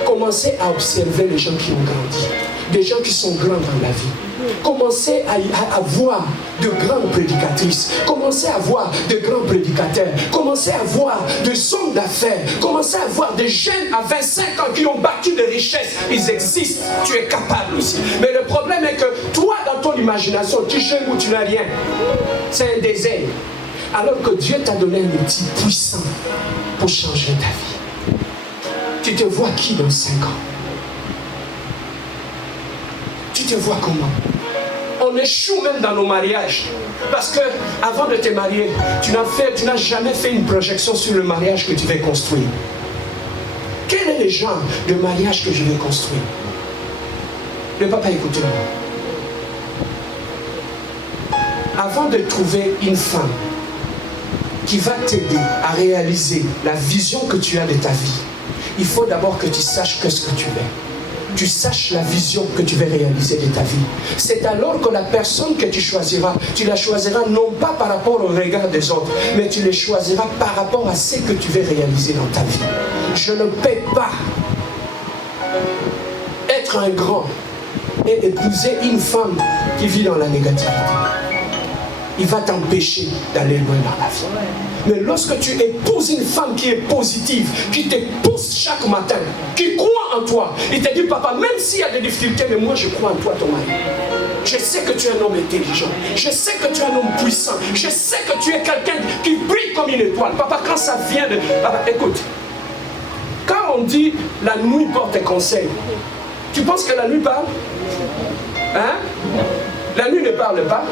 commencez à observer les gens qui ont grandi. Des gens qui sont grands dans la vie. Commencez à voir de grandes prédicatrices. Commencez à voir de grands prédicateurs. Commencez à voir des hommes d'affaires. Commencez à voir des jeunes à 25 ans qui ont battu des richesses. Ils existent. Tu es capable aussi. Mais le problème est que toi, dans ton imagination, tu jeûnes ou tu n'as rien. C'est un désert. Alors que Dieu t'a donné un outil puissant pour changer ta vie. Tu te vois qui dans 5 ans? Tu te vois comment? on échoue même dans nos mariages. Parce que avant de te marier, tu n'as jamais fait une projection sur le mariage que tu veux construire. Quel est le genre de mariage que je vais construire? Le papa, écoutez-moi. Avant de trouver une femme qui va t'aider à réaliser la vision que tu as de ta vie, il faut d'abord que tu saches qu'est-ce que tu veux. Tu saches la vision que tu veux réaliser de ta vie. C'est alors que la personne que tu la choisiras non pas par rapport au regard des autres, mais tu les choisiras par rapport à ce que tu veux réaliser dans ta vie. Je ne peux pas être un grand et épouser une femme qui vit dans la négativité. Il va t'empêcher d'aller loin dans la vie. Mais lorsque tu épouses une femme qui est positive, qui te pousse chaque matin, qui croit en toi, il te dit, papa, même s'il y a des difficultés, mais moi je crois en toi, ton mari. Je sais que tu es un homme intelligent. Je sais que tu es un homme puissant. Je sais que tu es quelqu'un qui brille comme une étoile. Papa, quand ça vient de... Papa, écoute. Quand on dit la nuit porte conseil, tu penses que la nuit parle? Hein? La nuit ne parle pas.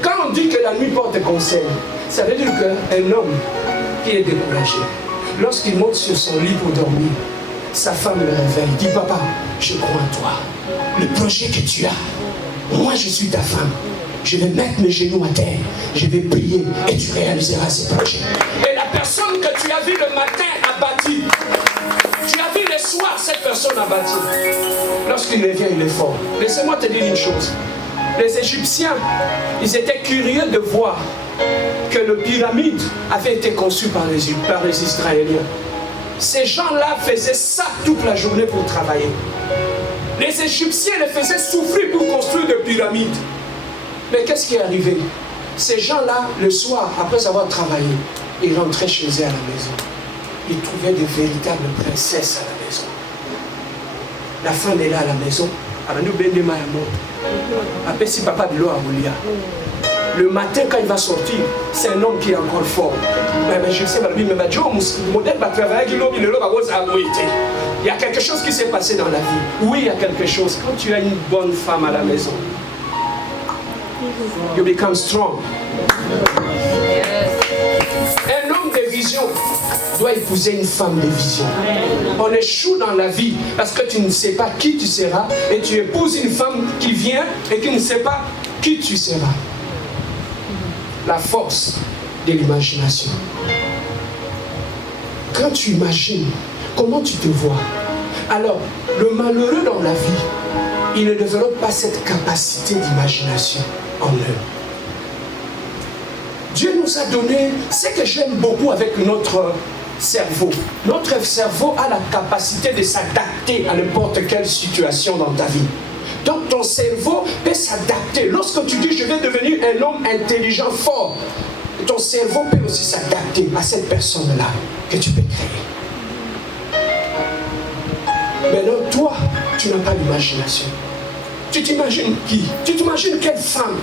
Quand on dit que la nuit porte conseil, ça veut dire qu'un homme qui est découragé, lorsqu'il monte sur son lit pour dormir, sa femme le réveille, dit, papa, je crois en toi. Le projet que tu as, moi je suis ta femme. Je vais mettre mes genoux à terre, je vais prier et tu réaliseras ce projet. Et la personne que tu as vue le matin a bâti. Tu as vu le soir cette personne a bâti. Lorsqu'il revient, il est fort. Laissez-moi te dire une chose. Les Égyptiens, ils étaient curieux de voir que le pyramide avait été conçu par les Israéliens. Ces gens-là faisaient ça toute la journée pour travailler. Les Égyptiens les faisaient souffrir pour construire des pyramides. Mais qu'est-ce qui est arrivé? Ces gens-là, le soir, après avoir travaillé, ils rentraient chez eux à la maison. Ils trouvaient de véritables princesses à la maison. La femme est là à la maison. Après, si papa de l'eau à Boulia. Le matin, quand il va sortir, c'est un homme qui est encore fort. Mais je sais, il y a quelque chose qui s'est passé dans la vie. Oui, il y a quelque chose. Quand tu as une bonne femme à la maison, you become strong. Un homme de vision doit épouser une femme de vision. On échoue dans la vie parce que tu ne sais pas qui tu seras et tu épouses une femme qui vient et qui ne sait pas qui tu seras. La force de l'imagination. Quand tu imagines, comment tu te vois? Alors, le malheureux dans la vie, il ne développe pas cette capacité d'imagination en eux. Dieu nous a donné ce que j'aime beaucoup avec notre cerveau. Notre cerveau a la capacité de s'adapter à n'importe quelle situation dans ta vie. Donc ton cerveau peut s'adapter. Lorsque tu dis je vais devenir un homme intelligent, fort, ton cerveau peut aussi s'adapter à cette personne-là que tu peux créer. Maintenant, toi, tu n'as pas d'imagination. Tu t'imagines qui? Tu t'imagines quelle femme?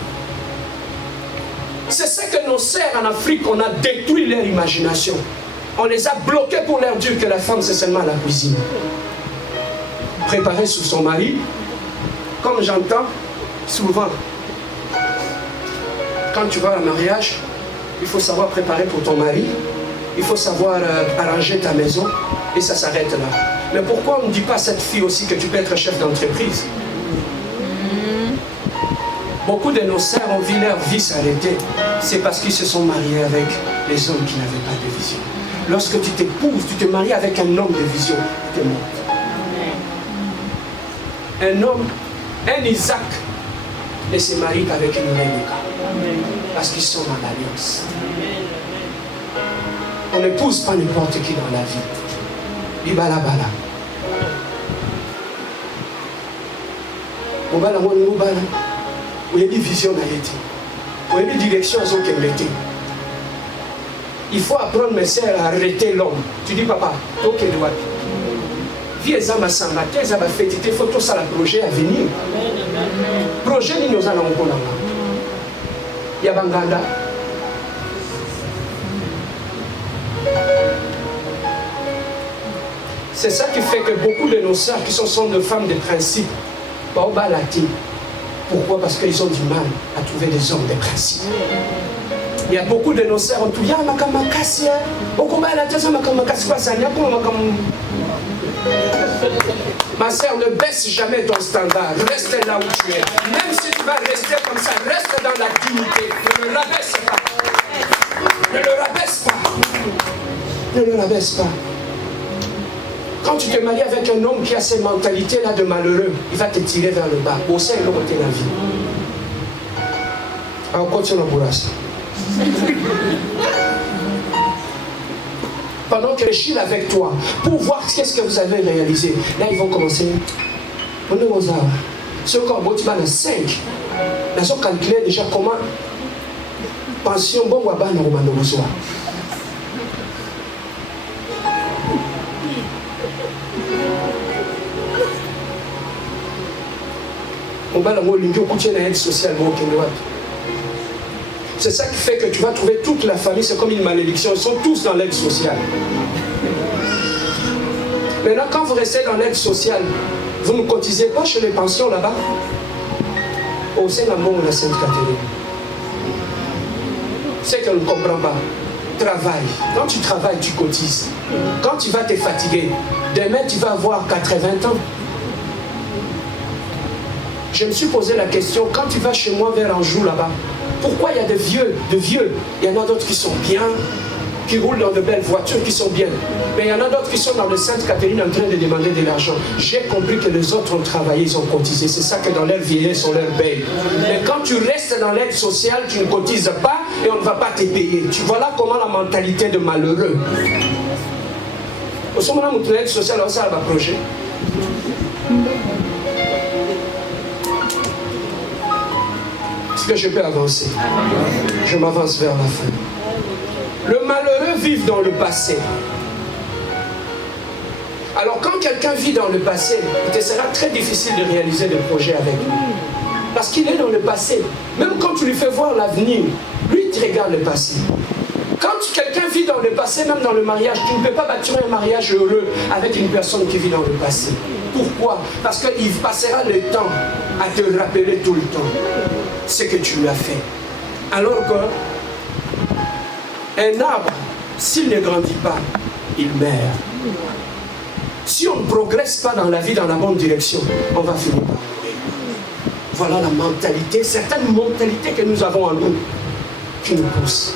C'est ce que nos sœurs en Afrique, on a détruit leur imagination. On les a bloqués pour leur dire que la femme, c'est seulement la cuisine. Préparer sur son mari, comme j'entends souvent, quand tu vas au mariage, il faut savoir préparer pour ton mari, il faut savoir arranger ta maison, et ça s'arrête là. Mais pourquoi on ne dit pas à cette fille aussi que tu peux être chef d'entreprise? Beaucoup de nos sœurs ont vu leur vie s'arrêter. C'est parce qu'ils se sont mariés avec les hommes qui n'avaient pas de vision. Lorsque tu t'épouses, tu te maries avec un homme de vision, tu es mort. Un homme, un Isaac, ne se marie qu'avec une Rebecca. Parce qu'ils sont dans l'alliance. On n'épouse pas n'importe qui dans la vie. Ibala bala. Obala moi nous bala. Vous avez vision d'arrêter. Vous avez direction à ce qu'elle était. Il faut apprendre mes sœurs à arrêter l'homme. Tu dis papa, ok de what? Vie ezama sangate, ezama fêtité, faut tout ça le projet à venir. Projet ni nous allons pour là. Yabanganda. C'est ça qui fait que beaucoup de nos sœurs qui sont des femmes de principe, pas au balaté. Pourquoi? Parce qu'ils ont du mal à trouver des hommes de principe. Il y a beaucoup de nos sœurs en tout. Ma sœur, ne baisse jamais ton standard. Reste là où tu es. Même si tu vas rester comme ça, reste dans la dignité. Ne le rabaisse pas. Ne le rabaisse pas. Ne le rabaisse pas. Quand tu te maries avec un homme qui a ces mentalités-là de malheureux, il va te tirer vers le bas. Au sein de l'autre côté de la vie. Alors, continue à bourrasser. Pendant qu'ils chillent avec toi, pour voir qu'est-ce que vous avez réalisé, là ils vont commencer. On est aux arts. Ce corps, tu vas dans 5. Ils ont calculé déjà comment pension bon ou à bas normalement besoin. On va dans le milieu où tu es dans l'aide sociale. C'est ça qui fait que tu vas trouver toute la famille, c'est comme une malédiction. Ils sont tous dans l'aide sociale. Maintenant, quand vous restez dans l'aide sociale, vous ne cotisez pas chez les pensions là-bas. Au sein de la mort de la Sainte Catherine. C'est qu'elle ne comprend pas. Travaille. Quand tu travailles, tu cotises. Quand tu vas te fatiguer, demain tu vas avoir 80 ans. Je me suis posé la question, quand tu vas chez moi vers Anjou là-bas, pourquoi il y a de vieux, il y en a d'autres qui sont bien, qui roulent dans de belles voitures, qui sont bien. Mais il y en a d'autres qui sont dans le Sainte-Catherine en train de demander de l'argent. J'ai compris que les autres ont travaillé, ils ont cotisé. C'est ça que dans leur vieillesse, on leur paye. Mais quand tu restes dans l'aide sociale, tu ne cotises pas et on ne va pas te payer. Voilà comment la mentalité de malheureux. Au moment où tu es l'aide sociale, on s'en va projet. Est-ce que je peux avancer? Je m'avance vers la fin. Le malheureux vit dans le passé. Alors quand quelqu'un vit dans le passé, il te sera très difficile de réaliser des projets avec lui. Parce qu'il est dans le passé. Même quand tu lui fais voir l'avenir, lui il te regarde le passé. Quand quelqu'un vit dans le passé, même dans le mariage, tu ne peux pas bâtir un mariage heureux avec une personne qui vit dans le passé. Pourquoi? Parce qu'il passera le temps à te rappeler tout le temps ce que tu lui as fait. Alors qu'un arbre, s'il ne grandit pas, il meurt. Si on ne progresse pas dans la vie, dans la bonne direction, on va finir par mourir. Voilà la mentalité, certaines mentalités que nous avons en nous, qui nous poussent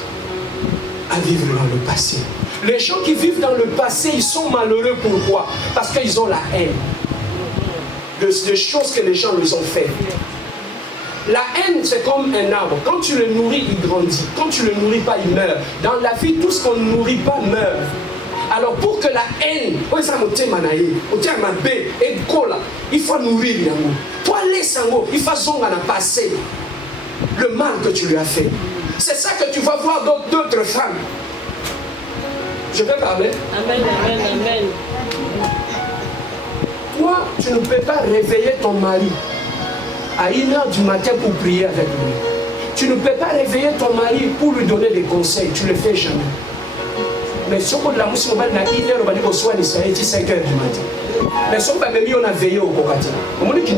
à vivre dans le passé. Les gens qui vivent dans le passé, ils sont malheureux. Pourquoi? Parce qu'ils ont la haine des choses que les gens les ont faites. La haine, c'est comme un arbre. Quand tu le nourris, il grandit. Quand tu ne le nourris pas, il meurt. Dans la vie, tout ce qu'on ne nourrit pas meurt. Alors pour que la haine, il faut nourrir l'amour. Pour aller sango, il faut zonga na passé le mal que tu lui as fait. C'est ça que tu vas voir d'autres femmes. Je vais parler. Amen, amen, amen. Toi, tu ne peux pas réveiller ton mari à 1h du matin pour prier avec lui. Tu ne peux pas réveiller ton mari pour lui donner des conseils. Tu ne le fais jamais. Mais si on a la mousse, on a 1h, on va dire au soir, il serait 5h du matin. Mais si on a mis, on a veillé au Kokati. On dit qu'il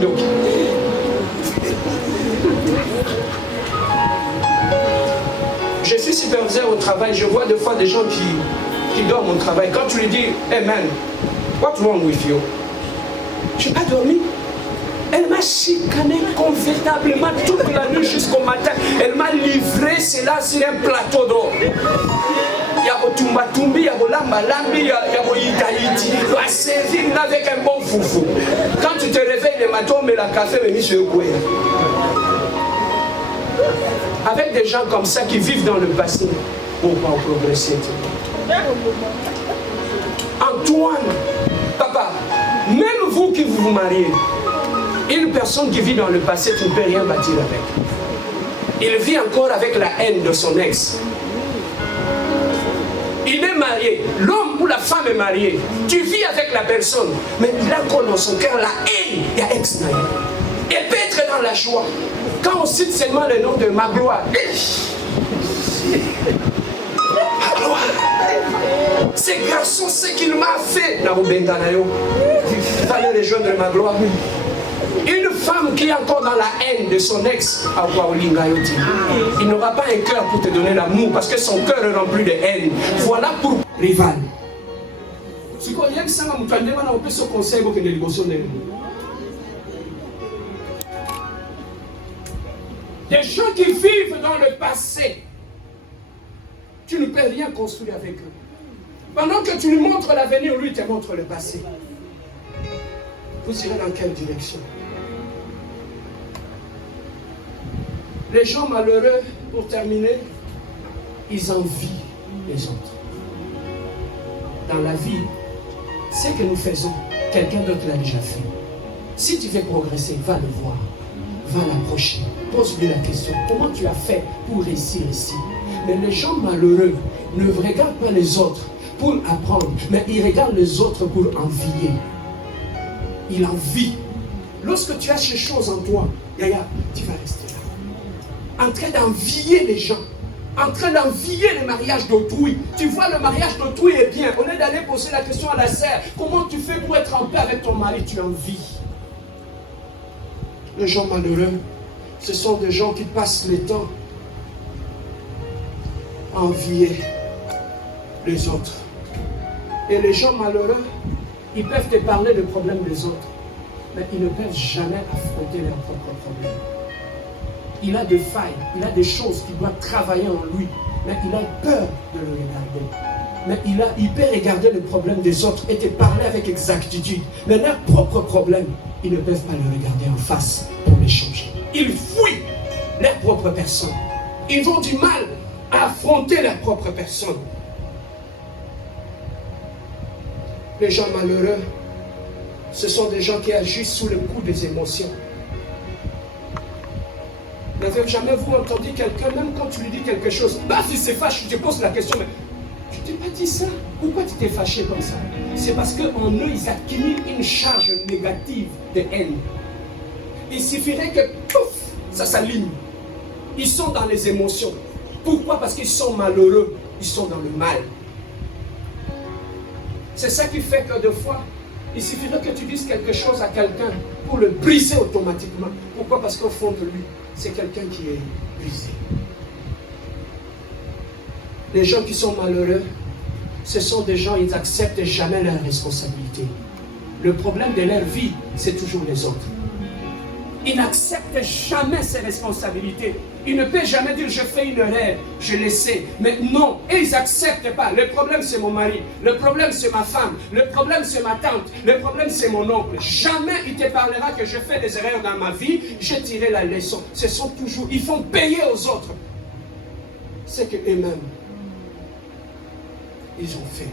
Je suis superviseur au travail. Je vois des fois des gens qui dorment au travail. Quand tu lui dis, hey man, what's wrong with you? Je n'ai pas dormi. Elle m'a chicané confortablement toute la nuit jusqu'au matin. Elle m'a livré cela sur un plateau d'or. Il y a au Tumbatumbi, il y a au Lambalambi, il y a au Itaïti. Il va servir avec un bon foufou. Quand tu te réveilles le matin, on met la café, mais mis sur le couille. Avec des gens comme ça qui vivent dans le passé, on va progresser. Antoine, papa, même vous qui vous mariez, une personne qui vit dans le passé, tu ne peux rien bâtir avec. Il vit encore avec la haine de son ex. Il est marié, l'homme ou la femme est mariée. Tu vis avec la personne, mais il a encore dans son cœur la haine. Il y a ex. Elle peut être dans la joie. Quand on cite seulement le nom de Magloire, Magloire, ce garçon, ce qu'il m'a fait, il fallait rejoindre Magloire. Une femme qui est encore dans la haine de son ex, il n'aura pas un cœur pour te donner l'amour parce que son cœur est rempli de haine. Voilà pour rival. Des gens qui vivent dans le passé, tu ne peux rien construire avec eux. Pendant que tu lui montres l'avenir, lui te montre le passé. Vous irez dans quelle direction? Les gens malheureux, pour terminer, ils envient les autres. Dans la vie, ce que nous faisons, quelqu'un d'autre l'a déjà fait. Si tu veux progresser, va le voir, va l'approcher, pose-lui la question, comment tu as fait pour réussir ici? Mais les gens malheureux ne regardent pas les autres pour apprendre, mais ils regardent les autres pour envier. Ils envient. Lorsque tu as ces choses en toi, Yaya, tu vas rester là. En train d'envier les gens, en train d'envier les mariages d'autrui. Tu vois, le mariage d'autrui est bien. Au lieu d'aller poser la question à la sœur, comment tu fais pour être en paix avec ton mari? Tu envies. Les gens malheureux, ce sont des gens qui passent le temps à envier les autres. Et les gens malheureux, ils peuvent te parler des problèmes des autres, mais ils ne peuvent jamais affronter leurs propres problèmes. Il a des failles, il a des choses qui doivent travailler en lui, mais il a peur de le regarder. Mais il peut regarder les problèmes des autres et te parler avec exactitude. Mais leurs propres problèmes, ils ne peuvent pas le regarder en face pour les changer. Ils fuient leur propre personne. Ils ont du mal à affronter leur propre personne. Les gens malheureux, ce sont des gens qui agissent sous le coup des émotions. N'avez jamais vous entendu quelqu'un, même quand tu lui dis quelque chose, bah si c'est fâche, tu te poses la question, mais je t'ai pas dit ça. Pourquoi tu t'es fâché comme ça? C'est parce qu'en eux, ils accumulent une charge négative de haine. Il suffirait que, pouf, ça s'aligne. Ils sont dans les émotions. Pourquoi? Parce qu'ils sont malheureux. Ils sont dans le mal. C'est ça qui fait que des fois, il suffirait que tu dises quelque chose à quelqu'un pour le briser automatiquement. Pourquoi? Parce qu'au fond de lui, c'est quelqu'un qui est brisé. Les gens qui sont malheureux, ce sont des gens, ils n'acceptent jamais leurs responsabilités. Le problème de leur vie, c'est toujours les autres. Ils n'acceptent jamais ses responsabilités. Ils ne peuvent jamais dire je fais une erreur, je le sais. Mais non, et ils n'acceptent pas. Le problème c'est mon mari, le problème c'est ma femme, le problème c'est ma tante, le problème c'est mon oncle. Jamais il te parlera que je fais des erreurs dans ma vie, j'ai tiré la leçon. Ce sont toujours, ils font payer aux autres ce que eux-mêmes ils ont fait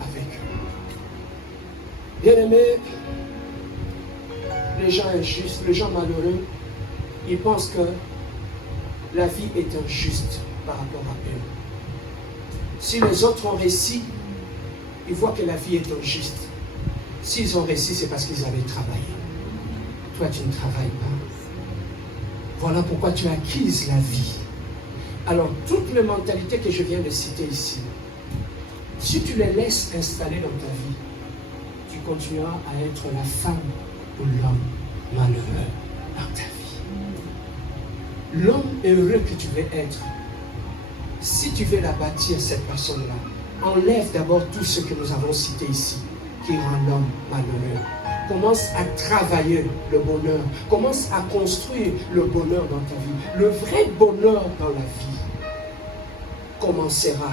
avec eux. Bien-aimés, les gens injustes, les gens malheureux, ils pensent que la vie est injuste par rapport à eux. Si les autres ont réussi, ils voient que la vie est injuste. S'ils ont réussi, c'est parce qu'ils avaient travaillé. Toi, tu ne travailles pas. Voilà pourquoi tu acquises la vie. Alors, toutes les mentalités que je viens de citer ici, si tu les laisses installer dans ta vie, tu continueras à être la femme ou l'homme malheureux dans ta vie. L'homme heureux que tu veux être, si tu veux la bâtir, cette personne-là, enlève d'abord tout ce que nous avons cité ici, qui rend l'homme malheureux. Commence à travailler le bonheur. Commence à construire le bonheur dans ta vie. Le vrai bonheur dans la vie commencera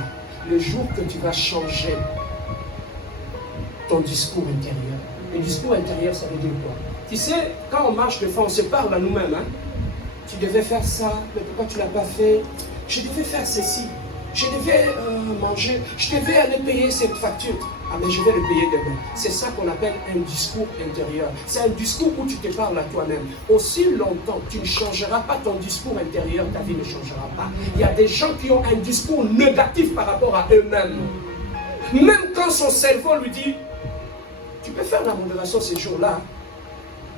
le jour que tu vas changer ton discours intérieur. Le discours intérieur, ça veut dire quoi? Tu sais, quand on marche, des fois, on se parle à nous-mêmes. Hein? Tu devais faire ça, mais pourquoi tu ne l'as pas fait? Je devais faire ceci. Je devais manger. Je devais aller payer cette facture. Ah, mais je vais le payer demain. C'est ça qu'on appelle un discours intérieur. C'est un discours où tu te parles à toi-même. Aussi longtemps, tu ne changeras pas ton discours intérieur, ta vie ne changera pas. Il y a des gens qui ont un discours négatif par rapport à eux-mêmes. Même quand son cerveau lui dit, tu peux faire la modération ces jours-là.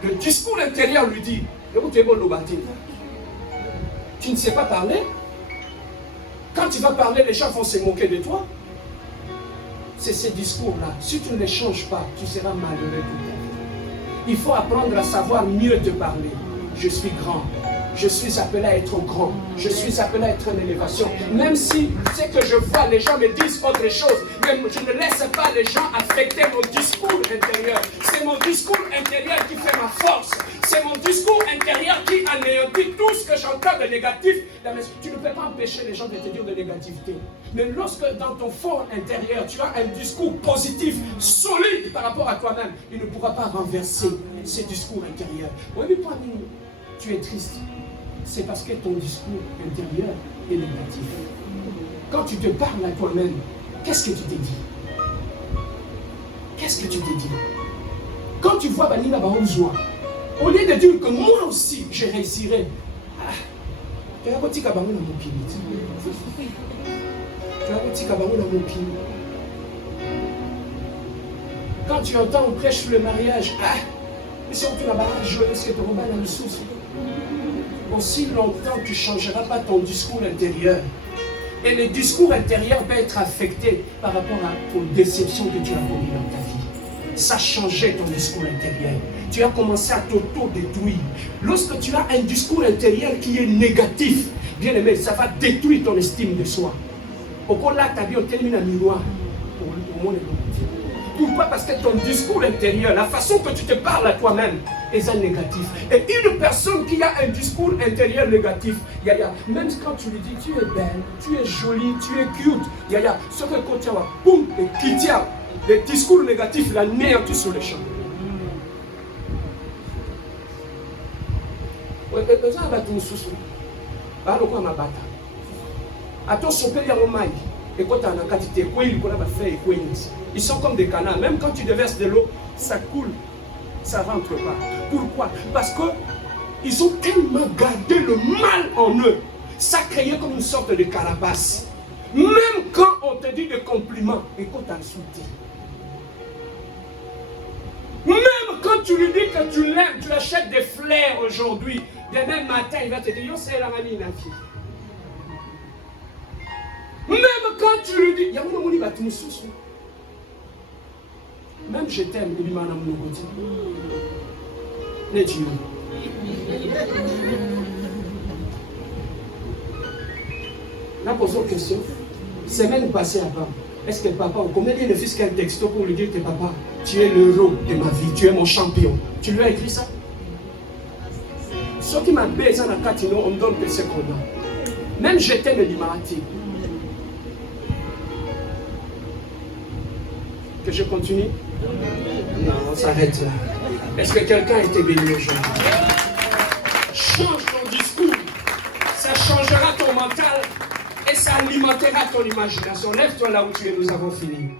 Le discours intérieur lui dit, tu ne sais pas parler. Quand tu vas parler, les gens vont se moquer de toi. C'est ces discours-là. Si tu ne les changes pas, tu seras malheureux toute ta vie. Il faut apprendre à savoir mieux te parler. Je suis grand. Je suis appelé à être grand. Je suis appelé à être en élévation. Même si c'est que je vois, les gens me disent autre chose. Mais je ne laisse pas les gens affecter mon discours intérieur. C'est mon discours intérieur qui fait ma force. C'est mon discours intérieur qui anéantit tout ce que j'entends de négatif. Tu ne peux pas empêcher les gens de te dire de négativité. Mais lorsque dans ton fort intérieur, tu as un discours positif, solide par rapport à toi-même, il ne pourra pas renverser ce discours intérieur. Oui, mais toi, tu es triste. C'est parce que ton discours intérieur est négatif. Quand tu te parles à toi-même, qu'est-ce que tu t'es dit? Qu'est-ce que tu t'es dit? Quand tu vois Banina Baouzoua, au lieu de dire que moi aussi je réussirai, tu as un petit cabanon dans mon pied. Tu as un petit cabanon dans mon pied. Quand tu entends on prêche sur le mariage, mais si on te la barrage, je vais te remettre dans le souffle. Aussi longtemps tu ne changeras pas ton discours intérieur. Et le discours intérieur peut être affecté par rapport aux déceptions que tu as commises dans ta vie. Ça changeait ton discours intérieur. Tu as commencé à t'auto-détruire. Lorsque tu as un discours intérieur qui est négatif, bien aimé, ça va détruire ton estime de soi. Pourquoi là, tu as dit, on termine un miroir pour le monde. Pourquoi? Parce que ton discours intérieur, la façon que tu te parles à toi-même, est un négatif. Et une personne qui a un discours intérieur négatif, même quand tu lui dis tu es belle, tu es jolie, tu es cute, ce que quand tu as, boum, et qui tient, les discours négatifs l'anéantit sur les champs. Ils sont comme des canards. Même quand tu déverses de l'eau, ça coule, ça ne rentre pas. Pourquoi? Parce qu'ils ont tellement gardé le mal en eux. Ça créait comme une sorte de carapace. Même quand on te dit des compliments, et qu'on t'insulte. Même quand tu lui dis que tu l'aimes, tu achètes des fleurs aujourd'hui. Demain matin, il va te dire, yo, c'est la manie, la fille. Même quand tu lui dis, il y a un moment où il va te soucier. Même je t'aime, il m'a amené au côté. Les Dieu. Là, posons une question. Semaine passée avant, est-ce que papa, combien dit le fils qui a un texto pour lui dire que papa, tu es l'héros de ma vie, tu es mon champion. Tu lui as écrit ça? Ce qui m'a baisé dans la catino, on me donne que ce qu'on a. Même je t'aime, il m'a dit. Que je continue? Non, on s'arrête là. Est-ce que quelqu'un a été béni aujourd'hui? Change ton discours. Ça changera ton mental et ça alimentera ton imagination. Lève-toi là où tu es, nous avons fini.